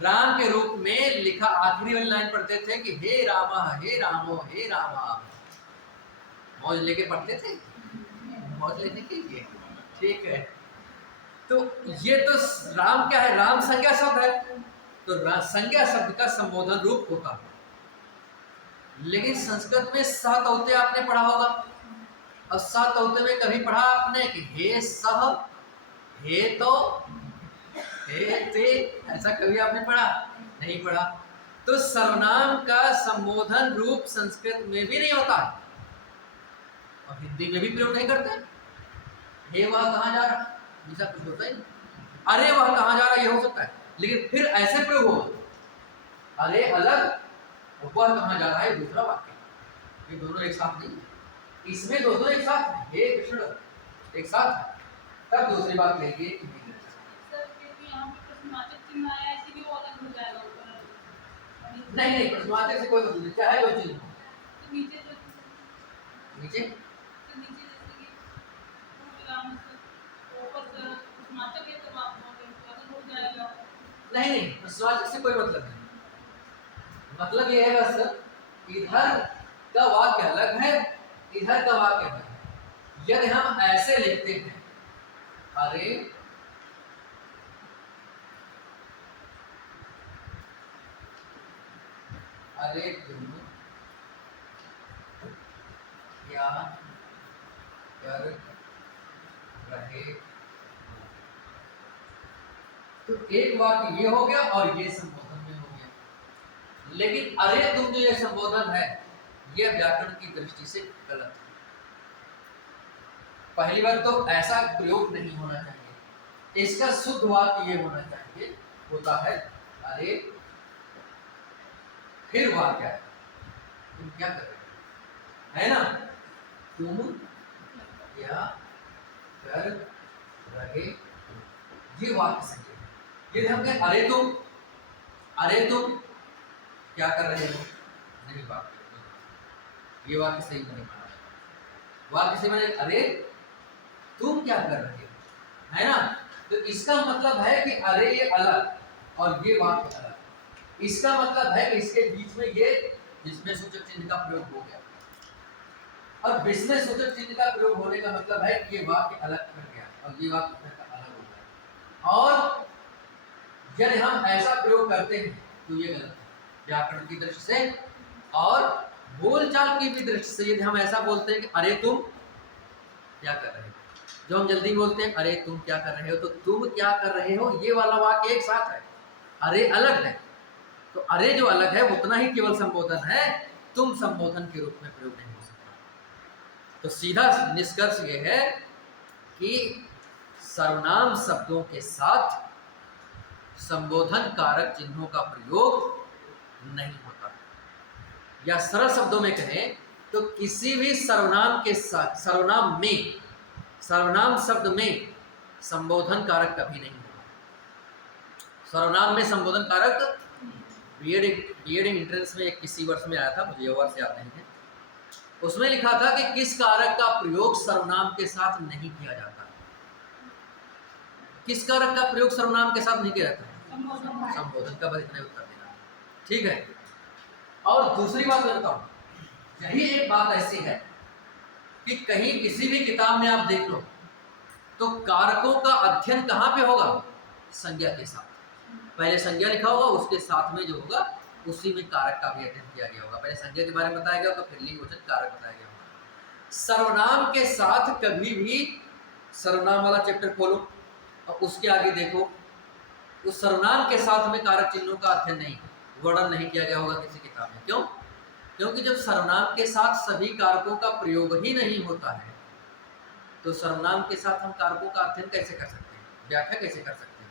राम के रूप में लिखा आखिरी वाली लाइन पढ़ते थे कि हे रामा हे रामो हे रामा, मौज लेके पढ़ते थे, मौज लेने के लिए, ठीक है। तो ये तो राम क्या है, राम संज्ञा शब्द है, तो संज्ञा शब्द का संबोधन रूप होता है। लेकिन संस्कृत में सहतौते आपने पढ़ा होगा, और सहतौते में कभी पढ़ा आपने कि हे सह, हे तो, हे ते, ऐसा कभी आपने पढ़ा? नहीं पढ़ा। तो सर्वनाम का संबोधन रूप संस्कृत में भी नहीं होता है, और हिंदी में भी प्रयोग नहीं करते। हे वह कहाँ जा रहा, ऐसा कुछ होता ही नहीं। अरे वह कहाँ जा रहा, ये हो सकता है, लेकिन फिर ऐसे प्रयोग हो, अरे अलग, वह कहाँ जा रहा है दूसरा वाक्य, ये दोनों एक साथ नहीं, इसमें दोनों एक साथ है, हे कृष्ण एक साथ है। तब दूसरी बात कहेंगे कि नहीं नहीं, प्रश्नवाचक से कोई मतलब नहीं, चाहे वो चीज हो नीचे, नहीं नहीं, प्रश्नवाचक से कोई मतलब नहीं, मतलब ये है बस इधर का वाक्य अलग है, इधर का वाक्य अलग है। यदि हम ऐसे लिखते हैं, अरे अरे तुम क्या कर रहे हो, तो एक वाक्य ये हो गया और ये संबोधन में हो गया। लेकिन अरे तुम जो ये संबोधन है, यह व्याकरण की दृष्टि से गलत है। पहली बात तो ऐसा प्रयोग नहीं होना चाहिए, इसका शुद्ध वाक्य ये होना चाहिए, होता है अरे फिर वाक्य है तुम क्या कर रहे हो, है ना, तुम क्या कर रहे, ये वाक्य सही है। यदि हम कहें अरे तुम क्या कर रहे हो, नहीं, वाक्य ये वाक्य सही नहीं माना, वाक्य से मैंने अरे तुम क्या कर रहे हो, है ना। तो इसका मतलब है कि अरे ये अलग और ये वाक्य अलग, इसका मतलब है कि इसके बीच में ये जिसमें सूचक चिन्ह का प्रयोग हो गया, और विस्मय सूचक चिन्ह का प्रयोग होने का मतलब है कि ये वाक्य अलग कर गया और ये वाक्य अलग हो गया। और यदि हम ऐसा प्रयोग करते हैं तो ये गलत है व्याकरण की दृष्टि से, और बोलचाल की भी दृष्टि से। यदि हम ऐसा बोलते हैं कि अरे तुम क्या कर रहे हो, जो हम जल्दी बोलते हैं अरे तुम क्या कर रहे हो, तो तुम क्या कर रहे हो ये वाला वाक्य एक साथ है, अरे अलग है, तो अरे जो अलग है उतना ही केवल संबोधन है, तुम संबोधन के रूप में प्रयोग नहीं हो सकता। तो सीधा निष्कर्ष ये है कि सर्वनाम शब्दों के साथ संबोधन कारक चिन्हों का प्रयोग नहीं होता। या सरल शब्दों में कहें तो किसी भी सर्वनाम के साथ, सर्वनाम शब्द में संबोधन कारक कभी नहीं होगा। सर्वनाम में संबोधन कारक बीएड एंट्रेंस में एक किसी वर्ष में आया था, मुझे वर्ष याद नहीं है, उसमें लिखा था कि किस कारक का प्रयोग सर्वनाम के साथ नहीं किया जाता। किस कारक का प्रयोग सर्वनाम के साथ नहीं किया जाता है? संबोधन का। बस इतना उत्तर देना, ठीक है। और दूसरी बात मैं बताऊं, यही एक बात ऐसी है कि कहीं किसी भी किताब में आप देख लो तो कारकों का अध्ययन कहाँ पे होगा? संज्ञा के साथ। पहले संज्ञा लिखा होगा, उसके साथ में जो होगा उसी में कारक का भी अध्ययन किया गया होगा। पहले संज्ञा के बारे में बताया गया होगा, फिर लिंगवचन कारक बताया गया होगा। सर्वनाम के साथ कभी भी सर्वनाम वाला चैप्टर खोलो और उसके आगे देखो, उस सर्वनाम के साथ में कारक चिन्हों का अध्ययन नहीं, वर्णन नहीं किया गया होगा किसी किताब में। क्यों? क्योंकि जब सर्वनाम के साथ सभी कारकों का प्रयोग ही नहीं होता है तो सर्वनाम के साथ हम कारकों का अध्ययन कैसे कर सकते हैं, व्याख्या कैसे कर सकते हैं?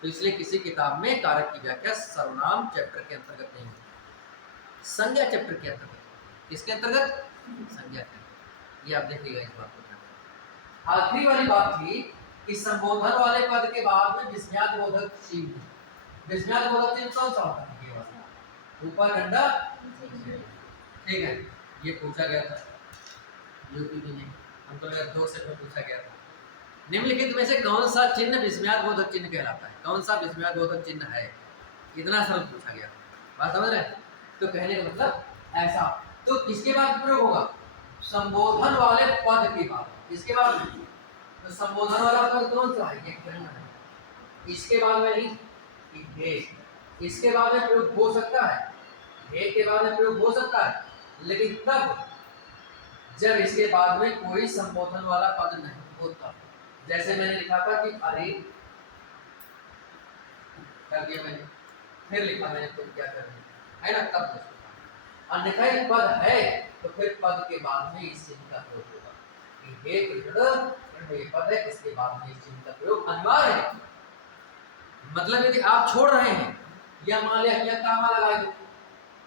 तो इसलिए किसी किताब में कारक की व्याख्या सर्वनाम चैप्टर के अंतर्गत नहीं होती, संज्ञा चैप्टर के अंतर्गत। किसके अंतर्गत? संज्ञा के। ये आप देखिएगा इस बात को। आखिरी वाली बात थी कि संबोधन वाले पद के बाद में विस्मयादिबोधक चिन्ह। विस्मयादिबोधक चिन्ह कौन सा होता है? ऊपर डंडा, ठीक है। ये पूछा गया था यूपी में, हमको लगा 2 सेट में पूछा गया था। निम्नलिखित में से कौन सा चिन्ह विस्मयादिबोधक चिन्ह कहलाता है? कौन सा विस्मयादिबोधक चिन्ह है? इतना सरल पूछा गया, बात समझ रहे हैं? तो कहने का मतलब ऐसा। तो किसके बाद प्रयोग होगा? संबोधन वाले पद के बाद। किसके बाद? तो संबोधन वाला पद कौन सा है? इसके बाद में नहीं, इसके बाद में प्रयोग हो सकता है, हे के बाद में प्रयोग हो सकता है, लेकिन तब जब इसके बाद में कोई संबोधन वाला पद नहीं होता। जैसे मैंने लिखा था कि अरे कर दिया मैंने, फिर लिखा मैंने तो क्या कर दिया, है ना? तब अन्यथा एक पद है तो फिर पद के बाद में इस चिन्ह का प्रयोग होगा कि हे कृष्ण, ये पद है, इसके बाद में इस चिन्ह का प्रयोग अनिवार्य है। मतलब यदि आप छोड़ रहे हैं या मान लिया या कामा लगा दो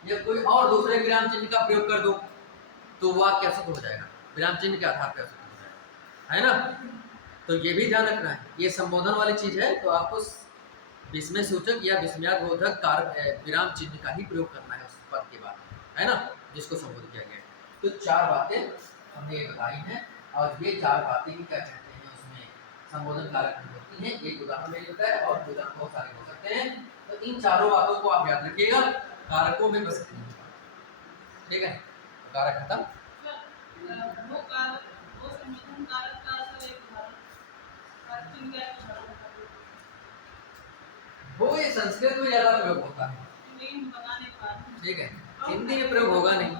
या कोई और दूसरे विराम चिन्ह का प्रयोग कर दो तो वाक्य अशुद्ध हो जाएगा, विराम चिन्ह के आधार पर अशुद्ध हो जाएगा, है ना? तो ये भी ध्यान रखना है, ये संबोधन वाली चीज है तो आपको विस्मय सूचक या विस्मयादिबोधक कारक विराम चिन्ह का ही प्रयोग करना है उस पद के बाद, है ना, जिसको संबोधित किया गया है। तो 4 बातें हमने ये बताई हैं और ये 4 बातें ही क्या कहते हैं उसमें संबोधन कारक होती हैं। एक उदाहरण मैंने बताया और उदाहरण बहुत सारे हो सकते हैं। तो इन चारों बातों को आप याद रखिएगा, कारकों में बस नहीं, ठीक है? कारक खत्म। वो कारक, वो संबोधन कारक का असर एक उदाहरण, कारक चिन्ह का एक उदाहरण बता दो। वो ये संस्कृत में ज्यादा प्रयोग होता है, लेकिन बता नहीं पा रहे, ठीक है? हिंदी में प्रयोग होगा नहीं,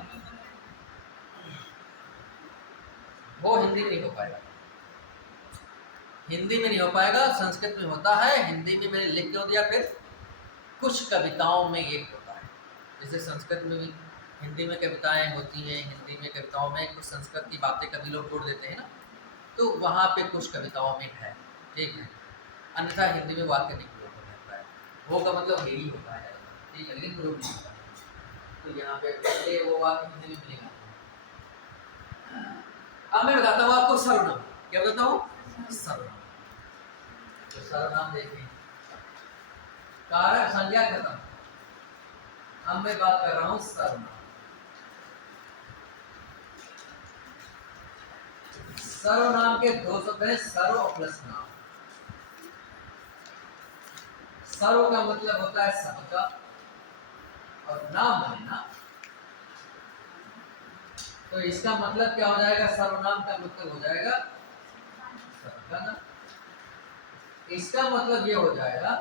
वो हिंदी में नहीं हो पाएगा, हिंदी में नहीं हो पाएगा, संस्कृत में होता है। हिंदी में मैंने लिख क्यों दिया? फिर कुछ कविताओं में ये होता है, जैसे संस्कृत में भी हिंदी में कविताएं होती हैं, हिंदी में कविताओं में कुछ संस्कृत की बातें कभी लोग जोड़ देते हैं ना, तो वहाँ पे कुछ कविताओं में है, ठीक है? अन्यथा हिंदी में वाक्य नहीं प्रयोग हो सकता है, वो का मतलब यही होता है, ठीक है, लेकिन प्रयोग नहीं होता है। तो यहाँ पे वो वाक्य हिंदी में मिलेगा। अब मैं बताता हूँ आपको सर्वनाम। क्या बताता हूँ? सर्वनाम। तो सर्वनाम देखिए, कारक संज्ञा खत्म, अब मैं बात कर रहा हूँ सर्वनाम। सर्वनाम के 2 शब्द हैं, सर्व प्लस नाम। सर्व का मतलब होता है सबका और नाम बनना, तो इसका मतलब क्या हो जाएगा? सर्वनाम का मतलब हो जाएगा सबका नाम। इसका मतलब ये हो जाएगा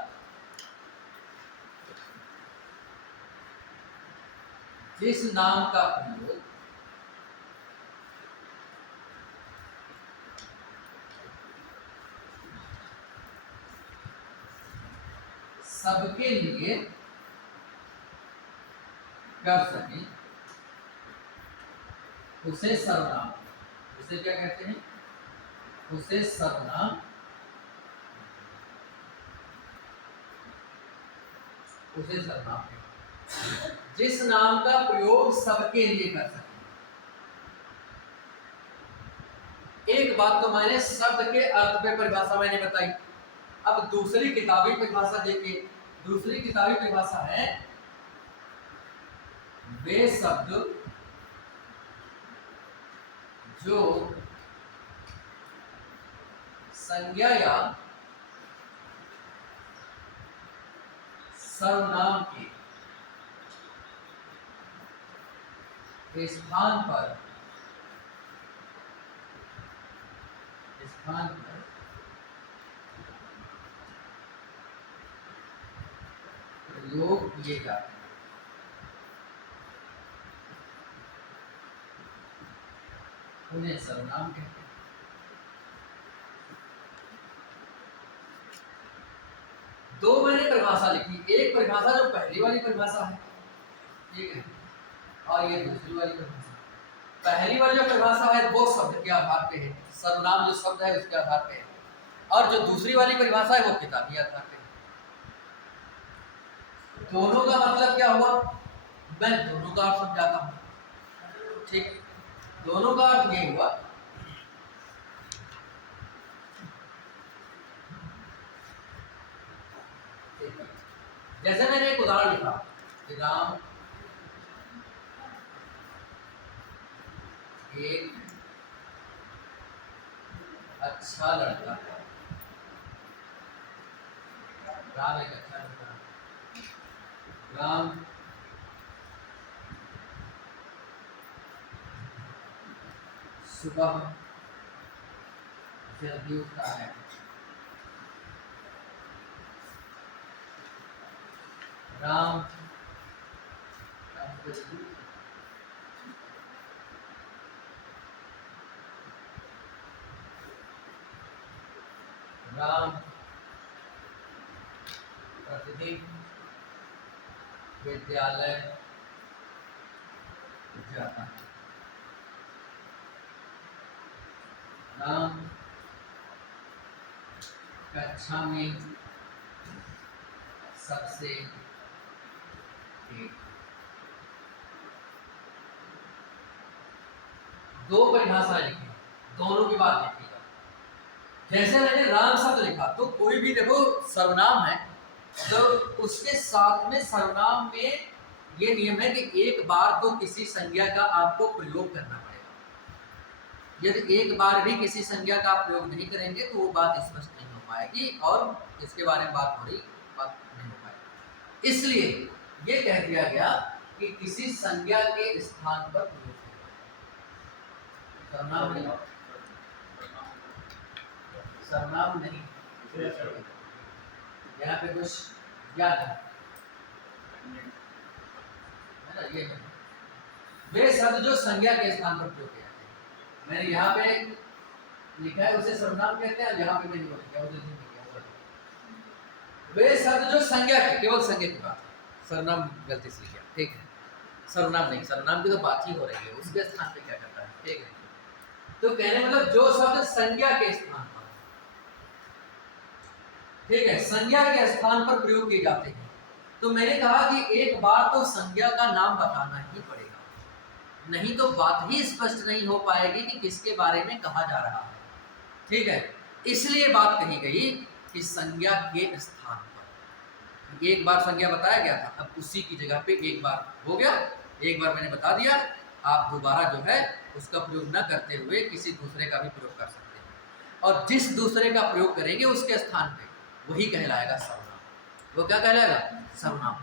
जिस नाम का प्रयोग सबके लिए कर सके उसे सर्वनाम, उसे क्या कहते हैं? उसे सर्वनाम, उसे सर्वनाम कहते हैं। जिस नाम का प्रयोग सबके लिए कर सके। एक बात तो मैंने शब्द के अर्थ पे परिभाषा मैंने बताई। अब दूसरी किताबी परिभाषा देखिए। दूसरी किताबी परिभाषा है वे शब्द जो संज्ञा या सर्वनाम के स्थान पर प्रयोग किए जाते हैं। उन्हें सर्वनाम कहते हैं। दो मैंने परिभाषा लिखी। एक परिभाषा जो पहली वाली परिभाषा है, ठीक है, और ये दूसरी वाली परिभाषा। पहली वाली जो परिभाषा है वो शब्द के आधार पे है, सर्वनाम जो शब्द है उसके आधार पे है, और जो दूसरी वाली परिभाषा है वो किताबी आधार पे है। दोनों का मतलब क्या हुआ? मैं दोनों का अर्थ समझाता हूँ। ठीक, दोनों का अर्थ ये हुआ जैसे मैंने एक उदाहरण लिखा कि राम एक अच्छा लड़का है। राम एक अच्छा लड़का है। राम सुबह जल्दी उठता है। राम राम प्रतिदिन विद्यालय जाता है। राम कक्षा में सबसे दो परिभाषाएं लिखी, दोनों की बात लिखी। जैसे मैंने राम शब्द लिखा तो कोई भी देखो सर्वनाम है तो उसके साथ में सर्वनाम में ये नियम है कि एक बार तो किसी संज्ञा का आपको प्रयोग करना पड़ेगा। यदि एक बार भी किसी संज्ञा का आप प्रयोग नहीं करेंगे तो वो बात स्पष्ट नहीं हो पाएगी और इसके बारे में बात नहीं हो पाएगी। इसलिए ये कह दिया गया कि किसी संज्ञा के स्थान पर प्रयोग सर्वनाम नहीं, सर्वनाम नहीं, यहाँ पे कुछ याद है ना? ये वे शब्द जो संज्ञा के स्थान पर प्रयोग किया जाते हैं। मैंने यहाँ पे लिखा है उसे सर्वनाम कहते हैं, यहाँ पे मैंने लिखा उसे वे शब्द जो संज्ञा के, केवल संज्ञा की बात, सर्वनाम गलती से लिखा, ठीक है, सर्वनाम नहीं, सर्वनाम की तो बात ही हो रही है, उसके स्थान पे क्या करता है, ठीक है। तो कहने मतलब जो शब्द संज्ञा के स्थान पर, ठीक है, संज्ञा के स्थान पर प्रयोग किए जाते हैं। तो मैंने कहा कि एक बार तो संज्ञा का नाम बताना ही पड़ेगा, नहीं तो बात ही स्पष्ट नहीं हो पाएगी कि किसके बारे में कहा जा रहा है, ठीक है। इसलिए बात कही गई कि संज्ञा के स्थान पर। एक बार संज्ञा बताया गया था, अब उसी की जगह पे एक बार हो गया, एक बार मैंने बता दिया, आप दोबारा जो है उसका प्रयोग न करते हुए किसी दूसरे का भी प्रयोग कर सकते हैं, और जिस दूसरे का प्रयोग करेंगे उसके स्थान पे वही कहलाएगा सर्वनाम। वो क्या कहलाएगा? सर्वनाम।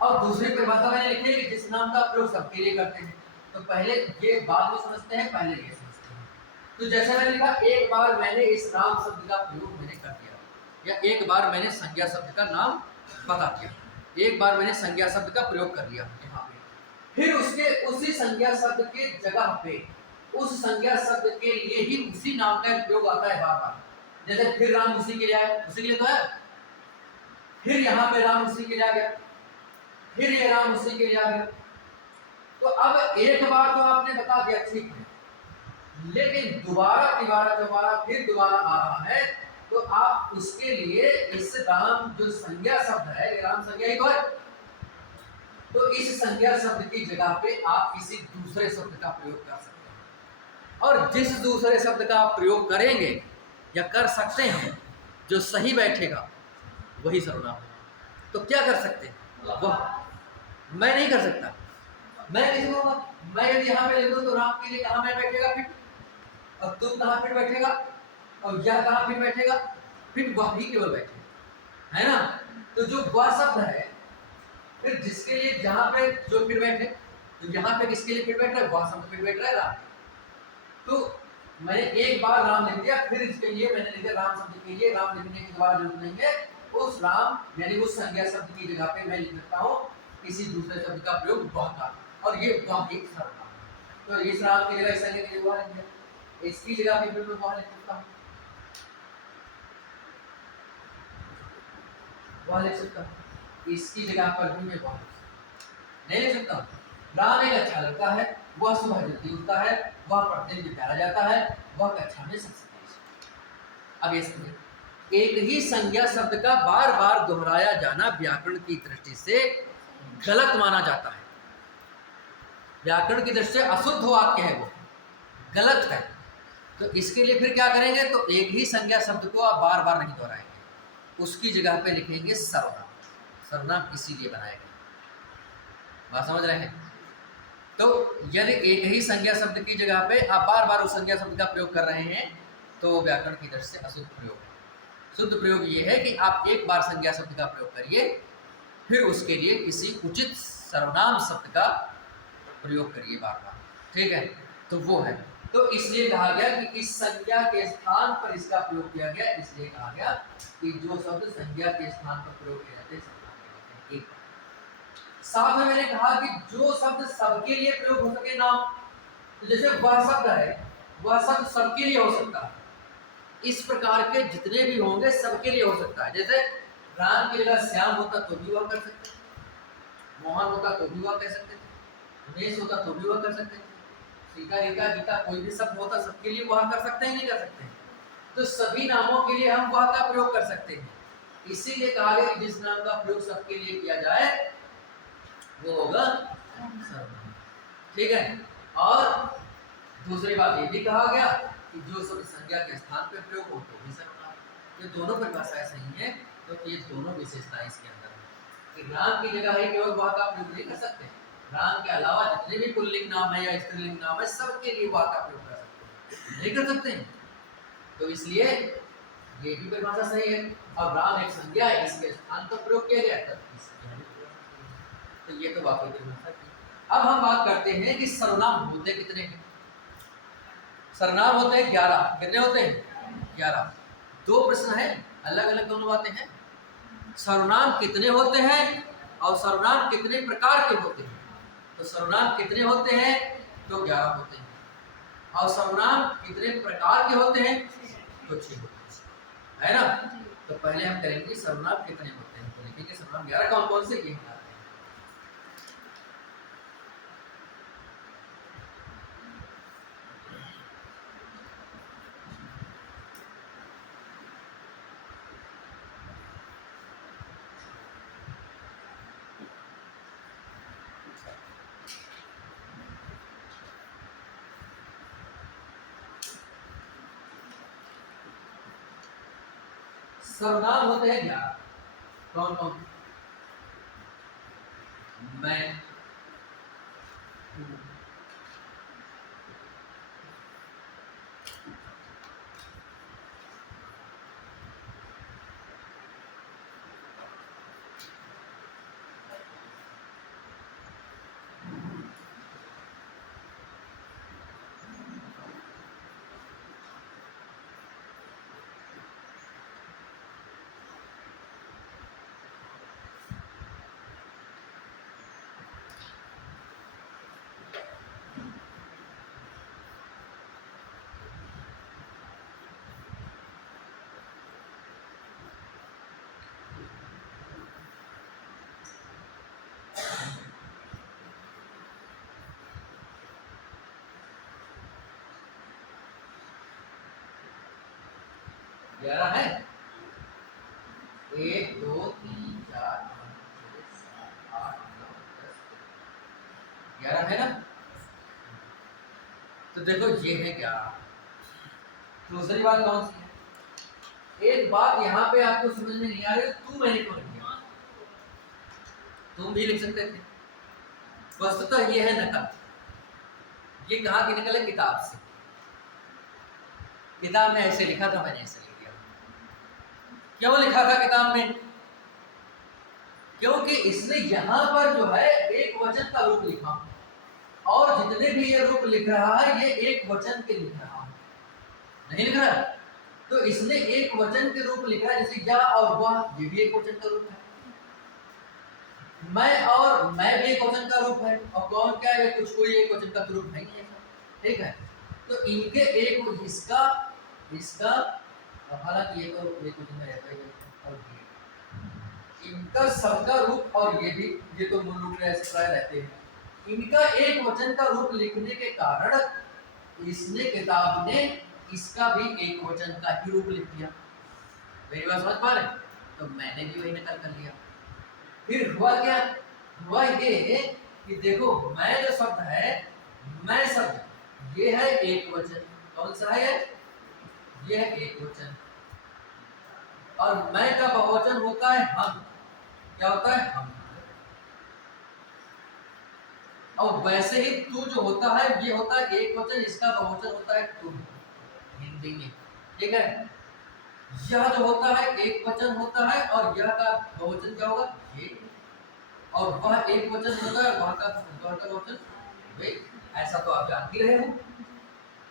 और दूसरी परिभाषा मैंने लिखी है कि जिस नाम का प्रयोग सबके लिए करते हैं। तो पहले ये बाद में समझते हैं, पहले ये समझते हैं। तो जैसे मैंने लिखा, एक बार मैंने इस राम शब्द का प्रयोग मैंने कर दिया, या एक बार मैंने संज्ञा शब्द का नाम बता दिया, एक बार मैंने संज्ञा शब्द का प्रयोग कर लिया यहाँ पे, फिर उसके उसी संज्ञा शब्द के जगह पे उस संज्ञा शब्द के लिए ही उसी नाम का प्रयोग आता है बार बार। जैसे फिर राम उसी के लिए आया, उसी के लिए तो है, फिर यहाँ पे राम उसी के लिए आ गया, फिर ये राम उसी के लिए आ गया। तो अब एक बार तो आपने बता दिया, ठीक है, लेकिन दोबारा फिर दोबारा आ रहा है, तो आप उसके लिए इस राम जो संज्ञा शब्द है, राम संज्ञा ही तो है, तो इस संज्ञा शब्द की जगह पे आप किसी दूसरे शब्द का प्रयोग कर सकते हैं, और जिस दूसरे शब्द का आप प्रयोग करेंगे या कर सकते हैं जो सही बैठेगा वही सर्वनाम है। तो क्या कर सकते हैं, वह मैं नहीं कर सकता, मैं लिख लूंगा, मैं यदि यहाँ पे लिख दूँ तो राम के लिए कहाँ में बैठेगा फिट, और तुम कहाँ फिट बैठेगा, और यह कहाँ फिट बैठेगा, फिट वह भी केवल बैठेगा, है ना। तो जो वह शब्द है, फिर जिसके लिए जहाँ पे जो फिट बैठे, तो यहाँ पे किसके लिए फिट बैठ रहा है, वह शब्द फिट बैठ रहा है राम। तो मैंने एक बार राम लिख दिया, फिर इसके लिए मैंने लिखा राम शब्द के लिए राम लिखने की दोबारा जरूरत नहीं है, उस राम यानी उस संज्ञा शब्द की जगह पे मैं लिख सकता हूँ किसी दूसरे शब्द का प्रयोग वह का, और ये वह एक सर्वनाम है। तो इस राम की जगह इस संज्ञा की जगह लिख दिया, इसकी जगह पे फिर मैं वह लिख सकता हूँ, वह लिख सकता हूँ, इसकी जगह पर भी मैं वह नहीं लिख सकता हूँ। राम एक अच्छा लगता है, वह सुबह जल्दी उठता है, वह पढ़ने में प्यारा जाता है, वह कक्षा में सबसे तेज। अब ये समझिए, एक ही संज्ञा शब्द का बार बार दोहराया जाना व्याकरण की दृष्टि से गलत माना जाता है, व्याकरण की दृष्टि से अशुद्ध वाक्य है, वो गलत है। तो इसके लिए फिर क्या करेंगे, तो एक ही संज्ञा शब्द को आप बार बार नहीं दोहराएंगे, उसकी जगह पे लिखेंगे सर्वनाम, सर्वनाम इसीलिए बनाएगा, बात समझ रहे हैं। तो यदि एक ही संज्ञा शब्द की जगह पे आप बार बार उस संज्ञा शब्द का प्रयोग कर रहे हैं तो व्याकरण की दृष्टि से अशुद्ध प्रयोग है। शुद्ध प्रयोग ये है कि आप एक बार संज्ञा शब्द का प्रयोग करिए, फिर उसके लिए किसी उचित सर्वनाम शब्द का प्रयोग करिए बार बार, ठीक है। तो वो है, तो इसलिए कहा गया कि इस संज्ञा के स्थान पर इसका प्रयोग किया गया, इसलिए कहा गया कि जो शब्द संज्ञा के स्थान पर प्रयोग किए जाते हैं। एक साथ में मैंने कहा कि जो शब्द सबके लिए प्रयोग हो सके नाम, तो जैसे वह शब्द है, वह शब्द सबके लिए हो सकता है, इस प्रकार के जितने भी होंगे सबके लिए हो सकता है। जैसे राम की जगह श्याम होता तो भी वह कर सकते थे, मोहन होता तो भी वह कह सकते थे, उमेश होता तो भी वह कर सकते थे, सीता रीता गीता कोई भी शब्द होता सबके लिए वह कर सकते हैं, नहीं कर सकते हैं। तो सभी नामों के लिए हम वह का प्रयोग कर सकते हैं, इसीलिए कहा गया कि जिस नाम का प्रयोग सबके लिए किया जाए वो होगा सर्वनाम, ठीक है। और दूसरी बात ये भी कहा गया कि जो शब्द संज्ञा के स्थान पर प्रयोग हो तो भी सर्वनाम। ये दोनों परिभाषाएं सही हैं, तो ये दोनों विशेषताएं इसके अंदर है कि राम की जगह ही केवल वह का प्रयोग नहीं कर सकते, राम के अलावा जितने भी पुल्लिंग नाम है या स्त्रीलिंग नाम है सबके लिए वह का प्रयोग कर सकते हैं, नहीं कर सकते हैं। तो इसलिए ये भी परिभाषा सही है। अब राम एक संज्ञा है, इसके स्थान पर प्रयोग किया गया तब तो ये तो वाकई परिभाषा की। अब हम बात करते हैं कि सर्वनाम होते कितने हैं। सर्वनाम होते हैं 11। कितने होते हैं? 11। दो प्रश्न है, अलग अलग दोनों बातें हैं। सर्वनाम कितने होते हैं और सर्वनाम कितने प्रकार के होते हैं। तो सर्वनाम कितने होते हैं, तो 11 होते हैं, और सर्वनाम कितने प्रकार के होते हैं, तो 6 होते हैं, है ना। तो पहले हम करेंगे सर्वनाम कितने होते हैं, तो लिखेंगे सर्वनाम 11 कौन कौन से ये हैं। सर्वनाम होते हैं 11। कौन कौन? मैं, 11 है। 1 2 3 4 5 6 7 8 9 10 11 है ना। तो देखो ये है 11। दूसरी बात कौन सी है? एक बात यहाँ पे आपको समझ में नहीं आ रही, तू मैंने क्यों लिखा? तुम भी लिख सकते थे। वस्तुतः ये है नकल। ये कहाँ की नकल है? किताब से। किताब में ऐसे लिखा था, मैंने ऐसे लिख दिया। क्यों लिखा था किताब में? क्योंकि इसने यहाँ पर जो है एक वचन का रूप लिखा, और जितने भी ये रूप लिख रहा है ये एक वचन के लिख रहा है, नहीं लिख रहा है। तो इसने एक वचन के रूप लिखा है, जैसे या और वह, ये भी एक वचन का रूप है। मैं और मैं भी एक वचन का रूप है, और कौन क्या है? कुछ कोई एक वचन का रूप है नहीं, ठीक है। तो इनके एक इसका हालांकि ये तो एक वचन में रहता है, और इनका सबका रूप, और ये तो मूल रूप में ऐसे प्राय रहते हैं। इनका एक वचन का रूप लिखने के कारण इसने किताब ने इसका भी एक वचन का ही रूप लिख दिया। मेरी बात समझ पा रहे? तो मैंने भी वही नकल कर लिया। फिर हुआ क्या? हुआ ये कि देखो मैं जो शब्द है, मैं शब्द ये है एक वचन। कौन सा है? ये है एक वचन। और मैं का बहुवचन होता है हम। क्या होता है? हम। और वैसे ही तू जो होता है ये होता है एक वचन, इसका बहुवचन होता है तुम हिंदी में, ठीक है। यह जो होता है एक वचन होता है, और यह का बहुवचन क्या होगा? ये। और वह एक वचन होता है, वह का बहुवचन वे। ऐसा तो आप जान ही रहे हो।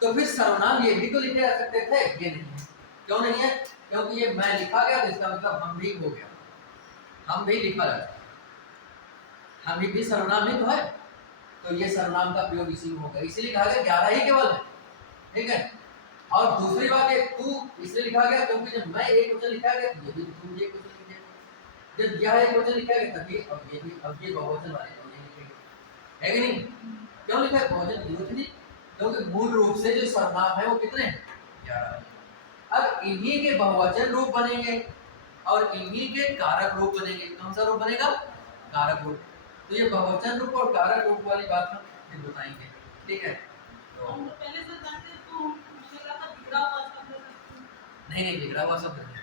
तो फिर सर्वनाम ये भी तो लिखे जा सकते थे, ये नहीं है। क्यों नहीं है? क्योंकि ये मैं लिखा गया, तो इसका मतलब हम भी हो गया, हम भी लिखा जाता है, हम भी सर्वनाम ही तो है। तो ये सर्वनाम का प्रयोग इसी में होगा, इसीलिए कहा गया 11 ही केवल है, ठीक है। और दूसरी बात है तू इसलिए लिखा गया क्योंकि जब मैं एक वचन लिखा गया तो ये भी तुम एक वचन लिखे, जब यह एक वचन लिखा गया तभी अब ये भी, अब ये बहुवचन वाले तो ये लिखेंगे, है कि नहीं? क्यों लिखा है बहुवचन? जरूरत नहीं, क्योंकि मूल रूप से जो सर्वनाम है वो कितने हैं? 11। अब इन्हीं के बहुवचन रूप बनेंगे और इन्हीं के कारक रूप बनेंगे। कौन सा रूप बनेगा? कारक रूप। तो ये बहुवचन रूप और कारक रूप वाली बात हम फिर बताएंगे, ठीक है। तो हम तो पहले से जानते हैं, तो मुझे लगा था बिगड़ा हुआ शब्द है। नहीं बिगड़ा हुआ शब्द नहीं।